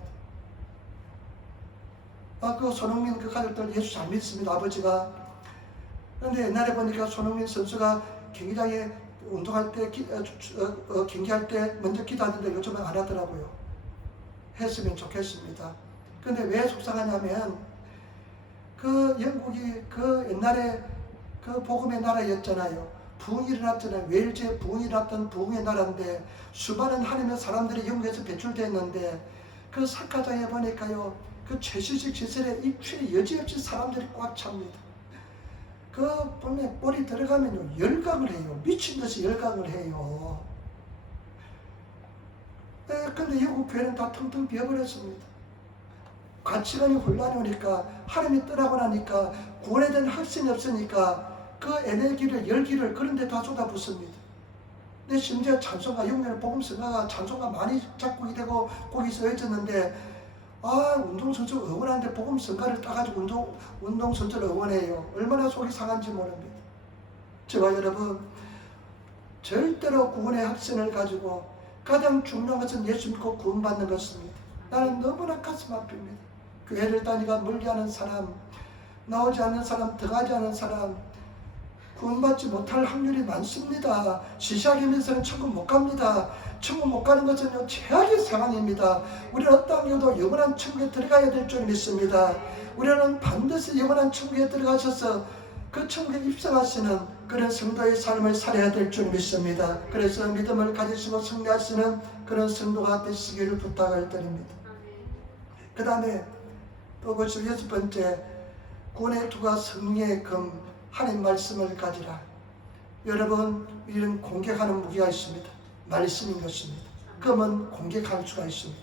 그 손흥민 그 가족들 예수 잘 믿습니다. 아버지가. 그런데 옛날에 보니까 손흥민 선수가 경기장에 운동할 때 경기할 때 먼저 기도하는데 요즘은 안 하더라고요. 했으면 좋겠습니다. 그런데 왜 속상하냐면 그 영국이 그 옛날에 그 복음의 나라였잖아요. 부흥이 일어났잖아요. 웨일즈에 부흥이 일어났던 부흥의 나라인데 수많은 하나님의 사람들이 영국에서 배출됐는데 그 사카장에 보니까요 그 최시식 시설에 입출이 여지없이 사람들이 꽉 찹니다. 그 보면 볼이 들어가면요 열광을 해요. 미친 듯이 열광을 해요. 근데 영국 교회는 다 텅텅 비어버렸습니다. 가치관이 혼란이 오니까 하나님이 떠나고 나니까 구원에 대한 확신이 없으니까 그 에너지를 열기를 그런 데 다 쏟아붓습니다. 근데 심지어 찬송가 영국에는 복음성가가 찬송가 많이 작곡이 되고 곡이 써있었는데 운동선수 응원하는데 복음성가를 따가지고 운동선수를 응원해요. 얼마나 속이 상한지 모릅니다. 저와 여러분 절대로 구원의 확신을 가지고 가장 중요한 것은 예수 믿고 구원받는 것입니다. 나는 너무나 가슴 아픕니다. 교회를 다니가 멀리하는 사람, 나오지 않는 사람, 들어가지 않는 사람 구원받지 못할 확률이 많습니다. 시시하게면서는 천국 못 갑니다. 천국 못 가는 것은 최악의 상황입니다. 우리는 어떠한 경우도 영원한 천국에 들어가야 될 줄 믿습니다. 우리는 반드시 영원한 천국에 들어가셔서 그 천국에 입성하시는 그런 성도의 삶을 살아야 될 줄 믿습니다. 그래서 믿음을 가지시고 승리하시는 그런 성도가 되시기를 부탁을 드립니다. 그 다음에 또 벌써 여섯 번째 구원의 투가 승리의 검 하나님 말씀을 가지라. 여러분 이런 공격하는 무기가 있습니다. 말씀인 것입니다. 검은 공격할 수가 있습니다.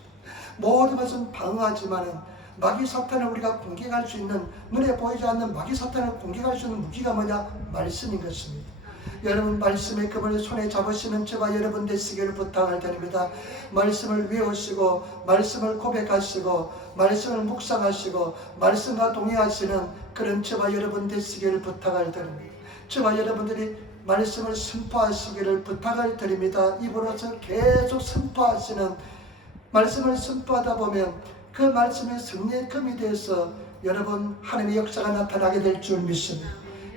모든 것은 방어하지만은 마귀 사탄을 우리가 공격할 수 있는 눈에 보이지 않는 마귀 사탄을 공격할 수 있는 무기가 뭐냐? 말씀인 것입니다. 여러분 말씀의 검을 손에 잡으시는 저와 여러분 되시기를 부탁을 드립니다. 말씀을 외우시고 말씀을 고백하시고 말씀을 묵상하시고 말씀과 동의하시는 그런 저와 여러분 되시기를 부탁을 드립니다. 저와 여러분들이 말씀을 선포하시기를 부탁을 드립니다. 입으로서 계속 선포하시는 말씀을 선포하다 보면 그 말씀의 승리의 검이 되어서 여러분 하나님의 역사가 나타나게 될 줄 믿습니다.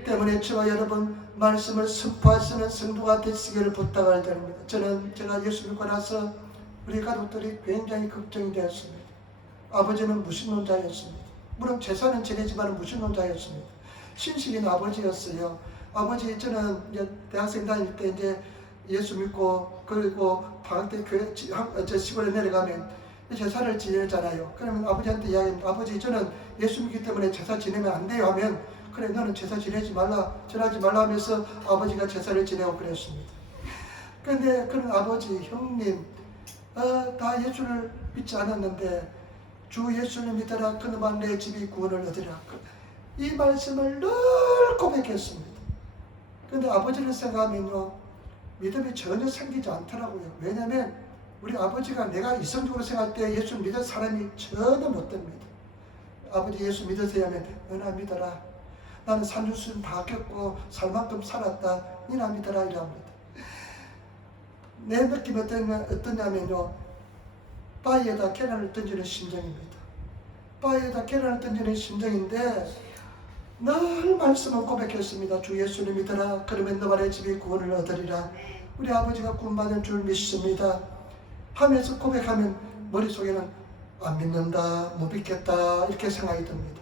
때문에 저와 여러분 말씀을 선포하시는 성도가 되시기를 부탁을 드립니다. 제가 예수 믿고 나서 우리 가족들이 굉장히 걱정이 되었습니다. 아버지는 무신론자였습니다. 물론 제사는 지내지만 무신론자였습니다. 신식인 아버지였어요. 아버지 저는 이제 대학생 다닐 때 이제 예수 믿고 그리고 방학 때 교회 저 시골에 내려가면 제사를 지내잖아요. 그러면 아버지한테 이야기합니다. 아버지 저는 예수 믿기 때문에 제사 지내면 안 돼요 하면 그래 너는 제사 지내지 말라 전하지 말라 하면서 아버지가 제사를 지내고 그랬습니다. 그런데 그런 아버지 형님 다 예수를 믿지 않았는데 주 예수를 믿어라 그놈아 내 집이 구원을 얻으리라 이 말씀을 늘 고백했습니다. 그런데 아버지를 생각하면요 믿음이 전혀 생기지 않더라고요. 왜냐하면 우리 아버지가 내가 이성적으로 생각할 때 예수 믿을 사람이 전혀 못 됩니다. 아버지 예수 믿으세요 하면 너나 믿어라. 나는 산주순 다 겪고 살 만큼 살았다. 너나 믿어라 이랍니다. 내 느낌이 어떠냐면요 바위에다 계란을 던지는 심정입니다. 바위에다 계란을 던지는 심정인데 늘 말씀을 고백했습니다. 주 예수를 믿어라. 그러면 너만의 집이 구원을 얻으리라. 우리 아버지가 구원받을 줄 믿습니다. 하면서 고백하면 머릿속에는 안 믿는다, 못 믿겠다 이렇게 생각이 듭니다.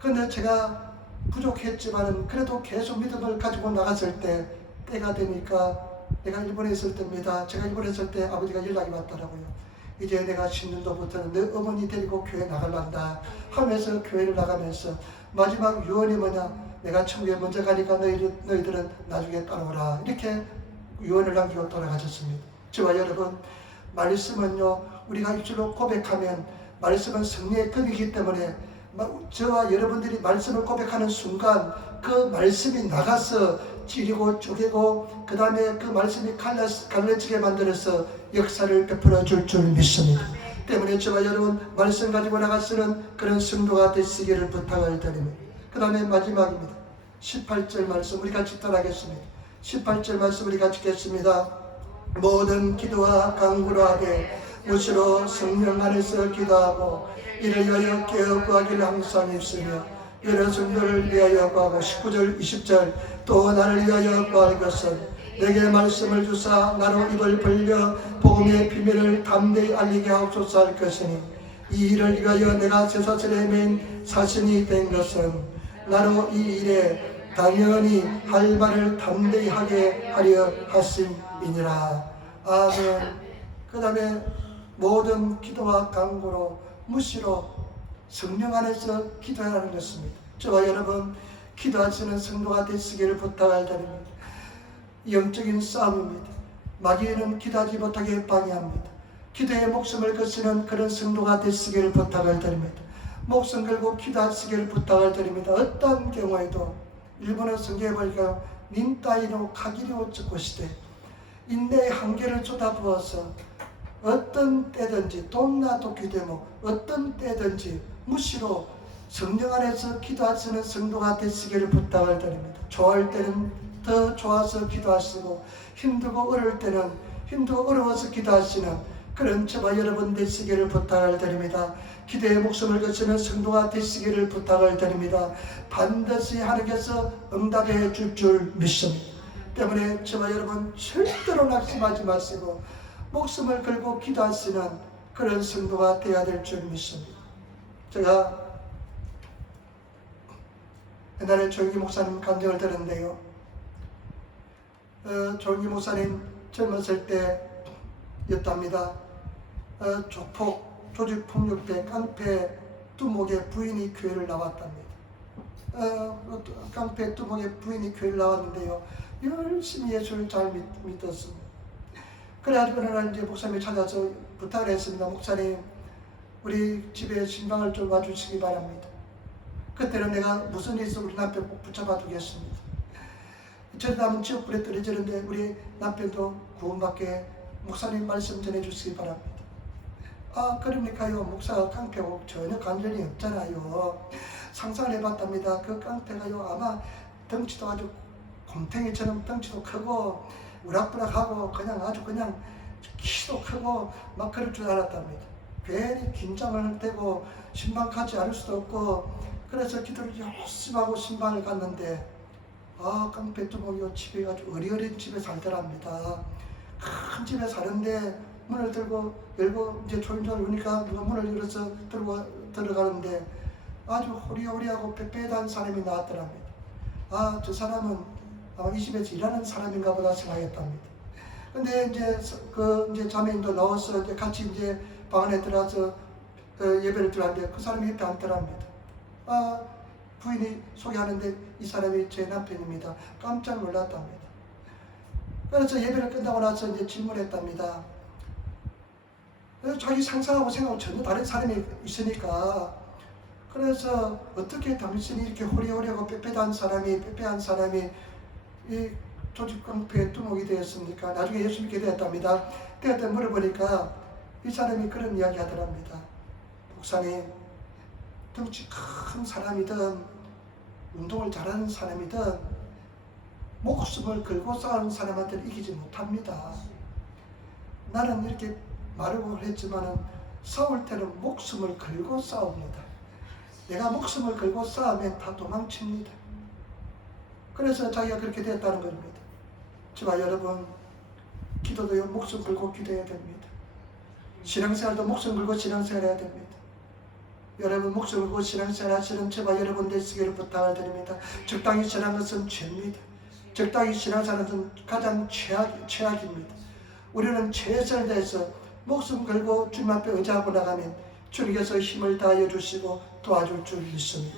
그런데 제가 부족했지만 그래도 계속 믿음을 가지고 나갔을 때 때가 되니까 내가 일본에 있을 때입니다. 제가 일본에 있을 때 아버지가 연락이 왔더라고요. 이제 내가 10년도부터는 너 어머니 데리고 교회 나갈란다 하면서 교회를 나가면서 마지막 유언이 뭐냐 내가 천국에 먼저 가니까 너희들은 나중에 따라오라 이렇게 유언을 남기고 돌아가셨습니다. 저와 여러분 말씀은요 우리가 입술로 고백하면 말씀은 성령의 검이기 때문에 저와 여러분들이 말씀을 고백하는 순간 그 말씀이 나가서 찌르고 쪼개고 그 다음에 그 말씀이 갈라지게 만들어서 역사를 베풀어 줄 믿습니다. 때문에 저와 여러분 말씀 가지고 나가서는 그런 성도가 되시기를 부탁을 드립니다. 그 다음에 마지막입니다. 18절 말씀 우리 같이 따라하겠습니다. 18절 말씀 우리 같이 읽겠습니다. 모든 기도와 간구로 하되 무시로 성령 안에서 기도하고 이를 위하여 깨어 구하기를 항상 있으며 여러 성도를 위하여 구하고 19절 20절 또 나를 위하여 구할 것은 내게 말씀을 주사 나로 입을 벌려 복음의 비밀을 담대히 알리게 하옵소서 할 것이니 이 일을 위하여 내가 쇠사슬에 맨 사신이 된 것은 나로 이 일에 당연히 할 말을 담대히 하게 하려 하심이니라. 아멘. 그 다음에 모든 기도와 간구로 무시로 성령 안에서 기도하라는 것입니다. 저와 여러분 기도하시는 성도가 되시기를 부탁을 드립니다. 영적인 싸움입니다. 마귀는 기도하지 못하게 방해합니다. 기도에 목숨을 거시는 그런 성도가 되시기를 부탁을 드립니다. 목숨 걸고 기도하시기를 부탁을 드립니다. 어떤 경우에도 일본어 성경에 보니까 닌따이노 카기리오 츠코시대 인내의 한계를 쏟아부어서 어떤 때든지 돈나 도끼되모 어떤 때든지 무시로 성령 안에서 기도하시는 성도가 되시기를 부탁을 드립니다. 좋아할 때는 더 좋아서 기도하시고 힘들고 어려울 때는 힘들고 어려워서 기도하시는 그런 저와 여러분 되시기를 부탁을 드립니다. 기도의 목숨을 거치는 성도가 되시기를 부탁을 드립니다. 반드시 하나님께서 응답해 줄 믿습니다. 때문에 저와 여러분 절대로 낙심하지 마시고 목숨을 걸고 기도하시는 그런 성도가 되어야 될 줄 믿습니다. 제가 옛날에 조영기 목사님 간증을 들었는데요. 조영기 목사님 젊었을 때였답니다. 조직폭력배 깡패 두목의 부인이 교회를 나왔답니다. 깡패 두목의 부인이 교회를 나왔는데요. 열심히 예수를 잘 믿었습니다. 그래가지고 어느 날 이제 목사님이 찾아서 부탁을 했습니다. 목사님 우리 집에 신방을 좀 와주시기 바랍니다. 그때는 내가 무슨 일 있어 우리 남편 꼭 붙잡아 두겠습니다. 저러다 하면 지옥불에 떨어지는데 우리 남편도 구원받게 목사님 말씀 전해주시기 바랍니다. 아 그러니까요 목사가 깡패고 전혀 관련이 없잖아요. 상상을 해봤답니다. 그 깡패가요 아마 덩치도 아주 곰탱이처럼 덩치도 크고 우락부락하고 그냥 아주 그냥 키도 크고 막 그럴 줄 알았답니다. 괜히 긴장을 되고 신방 가지 않을 수도 없고 그래서 기도를 열심히 하고 신방을 갔는데 아 깡패 두목이요 집에 아주 어리어린 집에 살더랍니다. 큰 집에 사는데 문을 열고 이제 조용조용 오니까 누가 문을 열어서 들어가는데 아주 호리호리하고 빽빽한 사람이 나왔더랍니다. 아, 저 사람은 아마 이 집에서 일하는 사람인가 보다 생각했답니다. 근데 이제 자매님도 나와서 이제 같이 이제 방 안에 들어와서 예배를 드렸는데 그 사람이 옆에 앉더랍니다. 아, 부인이 소개하는데 이 사람이 제 남편입니다. 깜짝 놀랐답니다. 그래서 예배를 끝나고 나서 이제 질문했답니다. 그래서 자기 상상하고 생각하고 전혀 다른 사람이 있으니까, 그래서 어떻게 당신이 이렇게 호리호리하고 빼빼한 사람이 이 조직깡패에 두목이 되었습니까? 나중에 예수 믿게 되었답니다. 그때 물어보니까 이 사람이 그런 이야기 하더랍니다. 목사님, 덩치 큰 사람이든 운동을 잘하는 사람이든 목숨을 걸고 싸우는 사람한테는 이기지 못합니다. 나는 이렇게 말하고 했지만은 싸울 때는 목숨을 걸고 싸웁니다. 내가 목숨을 걸고 싸우면 다 도망칩니다. 그래서 자기가 그렇게 됐다는 겁니다. 저와 여러분, 기도도요, 목숨 걸고 기도해야 됩니다. 신앙생활도 목숨 걸고 신앙생활 해야 됩니다. 여러분, 목숨 걸고 신앙생활 하시는 저와 여러분 되시기를 부탁을 드립니다. 적당히 신앙 것은 죄입니다. 적당히 신앙생활은 가장 최악입니다. 우리는 최선을 다해서 목숨 걸고 주님 앞에 의지하고 나가면 주님께서 힘을 다하여 주시고 도와줄 줄 믿습니다.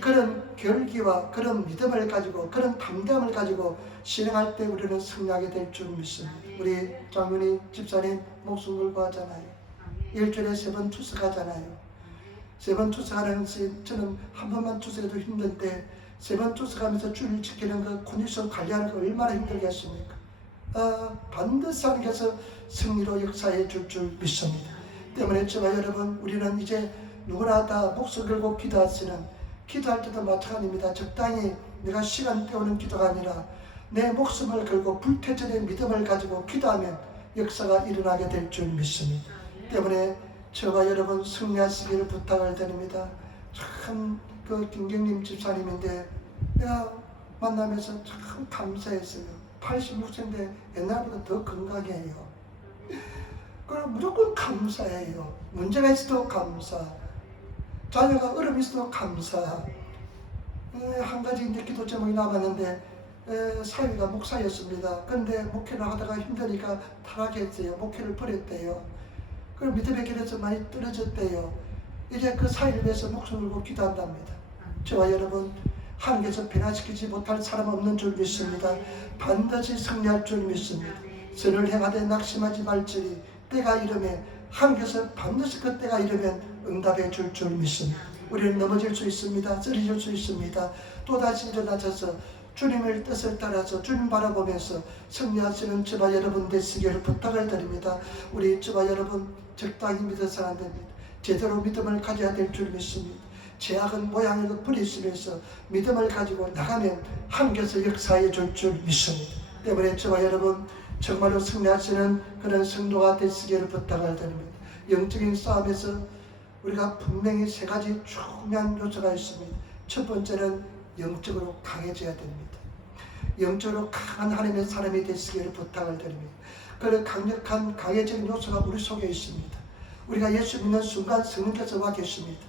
그런 결기와 그런 믿음을 가지고 그런 담대함을 가지고 실행할 때 우리는 승리하게 될 줄 믿습니다. 우리 장로님, 집사님 목숨 걸고 하잖아요. 일주일에 3번 투석하잖아요. 3번 투석하는 것이 저는 한 번만 투석해도 힘든데 3번 투석하면서 주일 지키는 그 컨디션 관리하는 거 얼마나 힘들겠습니까? 반드시 하나님께서 승리로 역사해 줄 믿습니다. 때문에 저와 여러분, 우리는 이제 누구나 다 목숨 걸고 기도할 때도 마찬가지입니다. 적당히 내가 시간 때우는 기도가 아니라 내 목숨을 걸고 불태전의 믿음을 가지고 기도하면 역사가 일어나게 될 줄 믿습니다. 때문에 저와 여러분 승리하시기를 부탁을 드립니다. 참 김경림 집사님인데 내가 만나면서 참 감사했어요. 86세인데 옛날보다 더 건강해요. 그럼 무조건 감사해요. 문제가 있어도 감사, 자녀가 어려움이 있어도 감사. 한 가지 이제 기도 제목이 남았는데 사위가 목사였습니다. 그런데 목회를 하다가 힘드니까 타락했어요. 목회를 버렸대요. 그럼 믿음의 길에서 많이 떨어졌대요. 이제 그 사위를 위해서 목숨을 걸고 기도한답니다. 저와 여러분, 하나님께서 변화시키지 못할 사람 없는 줄 믿습니다. 반드시 승리할 줄 믿습니다. 선을 행하되 낙심하지 말지니 때가 이르면 하나님께서 반드시 그 때가 이르면 응답해 줄 믿습니다. 우리는 넘어질 수 있습니다. 쓰러질 수 있습니다. 또다시 일어나셔서 주님의 뜻을 따라서 주님 바라보면서 승리하시는 저와 여러분 되시기를 부탁을 드립니다. 우리 저와 여러분 적당히 믿어서는 안 됩니다. 제대로 믿음을 가져야 될 줄 믿습니다. 제약은 모양을 부리시면서 믿음을 가지고 나가면 하나님께서 역사해 줄 믿습니다. 때문에 저와 여러분 정말로 승리하시는 그런 성도가 되시기를 부탁을 드립니다. 영적인 싸움에서 우리가 분명히 3가지 중요한 요소가 있습니다. 첫 번째는 영적으로 강해져야 됩니다. 영적으로 강한 하나님의 사람이 되시기를 부탁을 드립니다. 그런 강력한 강해진 요소가 우리 속에 있습니다. 우리가 예수 믿는 순간 성령께서 와 계십니다.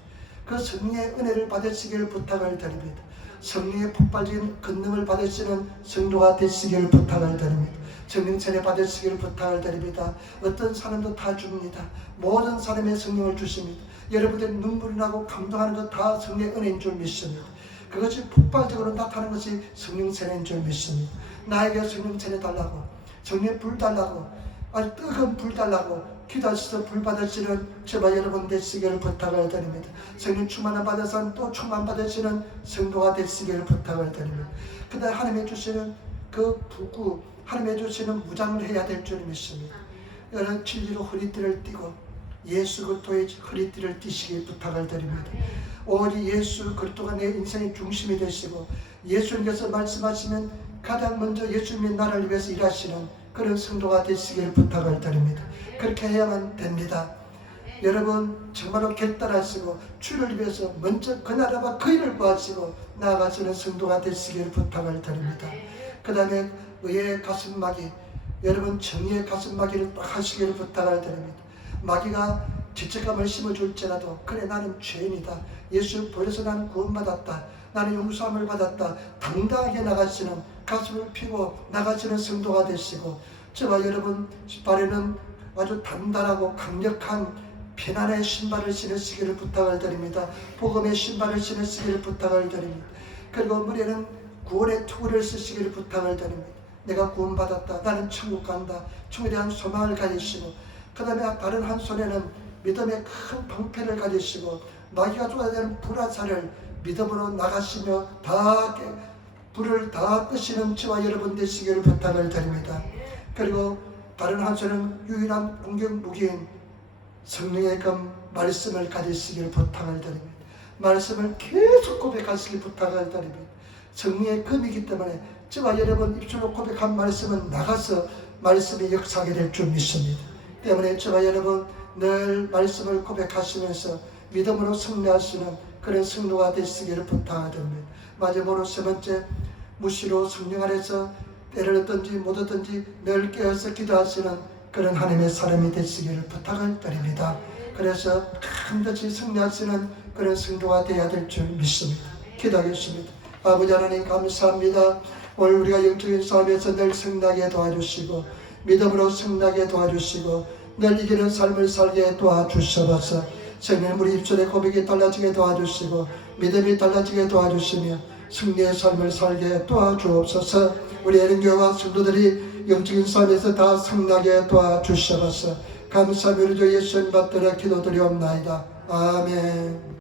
그 성령의 은혜를 받으시기를 부탁을 드립니다. 성령의 폭발적인 권능을 받으시는 성도가 되시기를 부탁을 드립니다. 성령 세례 받으시기를 부탁을 드립니다. 어떤 사람도 다 줍니다. 모든 사람의 성령을 주십니다. 여러분들이 눈물이 나고 감동하는 것 다 성령의 은혜인 줄 믿습니다. 그것이 폭발적으로 나타나는 것이 성령 세례인 줄 믿습니다. 나에게 성령 세례 달라고, 성령 불 달라고, 아주 뜨거운 불 달라고 기도하셔서 불 받으시는 저와 여러분 되시기를 부탁을 드립니다. 성령 충만을 받아서 또 충만 받으시는 성도가 되시기를 부탁을 드립니다. 그 다음에 하나님이 주시는 그 부구, 하나님이 주시는 무장을 해야 될 줄 믿습니다. 여러분 진리로 허리띠를 띠고 예수 그리스도의 허리띠를 띠시길 부탁을 드립니다. 오직 예수 그리스도가 내 인생의 중심이 되시고 예수님께서 말씀하시면 가장 먼저 예수님의 나라를 위해서 일하시는 그런 성도가 되시길 부탁을 드립니다. 그렇게 해야만 됩니다. 여러분 정말로 결단하시고 주를 위해서 먼저 그 나라와 그 일을 구하시고 나아가시는 성도가 되시길 부탁을 드립니다. 그 다음에 의의 가슴막이, 여러분 정의의 가슴막이를 딱 하시기를 부탁을 드립니다. 마귀가 죄책감을 심어줄지라도 그래 나는 죄인이다. 예수 보혈에서 나는 구원받았다. 나는 용서함을 받았다. 당당하게 나가시는 가슴을 피고 나가시는 성도가 되시고 저와 여러분 발에는 아주 단단하고 강력한 피난의 신발을 신으시기를 부탁을 드립니다. 복음의 신발을 신으시기를 부탁을 드립니다. 그리고 머리에는 구원의 투구를 쓰시기를 부탁을 드립니다. 내가 구원받았다. 나는 천국 간다. 천국에 대한 소망을 가지시고 그 다음에 다른 한 손에는 믿음의 큰 방패를 가지시고 마귀가 쏟아내는 불화살을 믿음으로 나가시며 불을 다 끄시는 저와 여러분 되시기를 부탁을 드립니다. 그리고 다른 한 손은 유일한 공격 무기인 성령의 금 말씀을 가지시기를 부탁을 드립니다. 말씀을 계속 고백하시길 부탁을 드립니다. 성령의 금이기 때문에 저와 여러분 입술로 고백한 말씀은 나가서 말씀이 역사하게 될 줄 믿습니다. 때문에 저와 여러분 늘 말씀을 고백하시면서 믿음으로 승리하시는 그런 성도가 되시기를 부탁드립니다. 마지막으로 세 번째, 무시로 성령 안에서 때를 얻든지 못 얻든지 늘 깨어서 기도하시는 그런 하나님의 사람이 되시기를 부탁을 드립니다. 그래서 반드시 승리하시는 그런 성도가 되어야 될 줄 믿습니다. 기도하겠습니다. 아버지 하나님 감사합니다. 오늘 우리가 영적인 싸움에서 늘 승리하게 도와주시고 믿음으로 승리하게 도와주시고 늘 이기는 삶을 살게 도와주셔서 성령 우리 입술의 고백이 달라지게 도와주시고 믿음이 달라지게 도와주시며 승리의 삶을 살게 도와주옵소서. 우리 애령교회와 성도들이 영적인 삶에서 다 승리하게 도와주셔서 감사하며 우리 주 예수님 받들어 기도드리옵나이다. 아멘.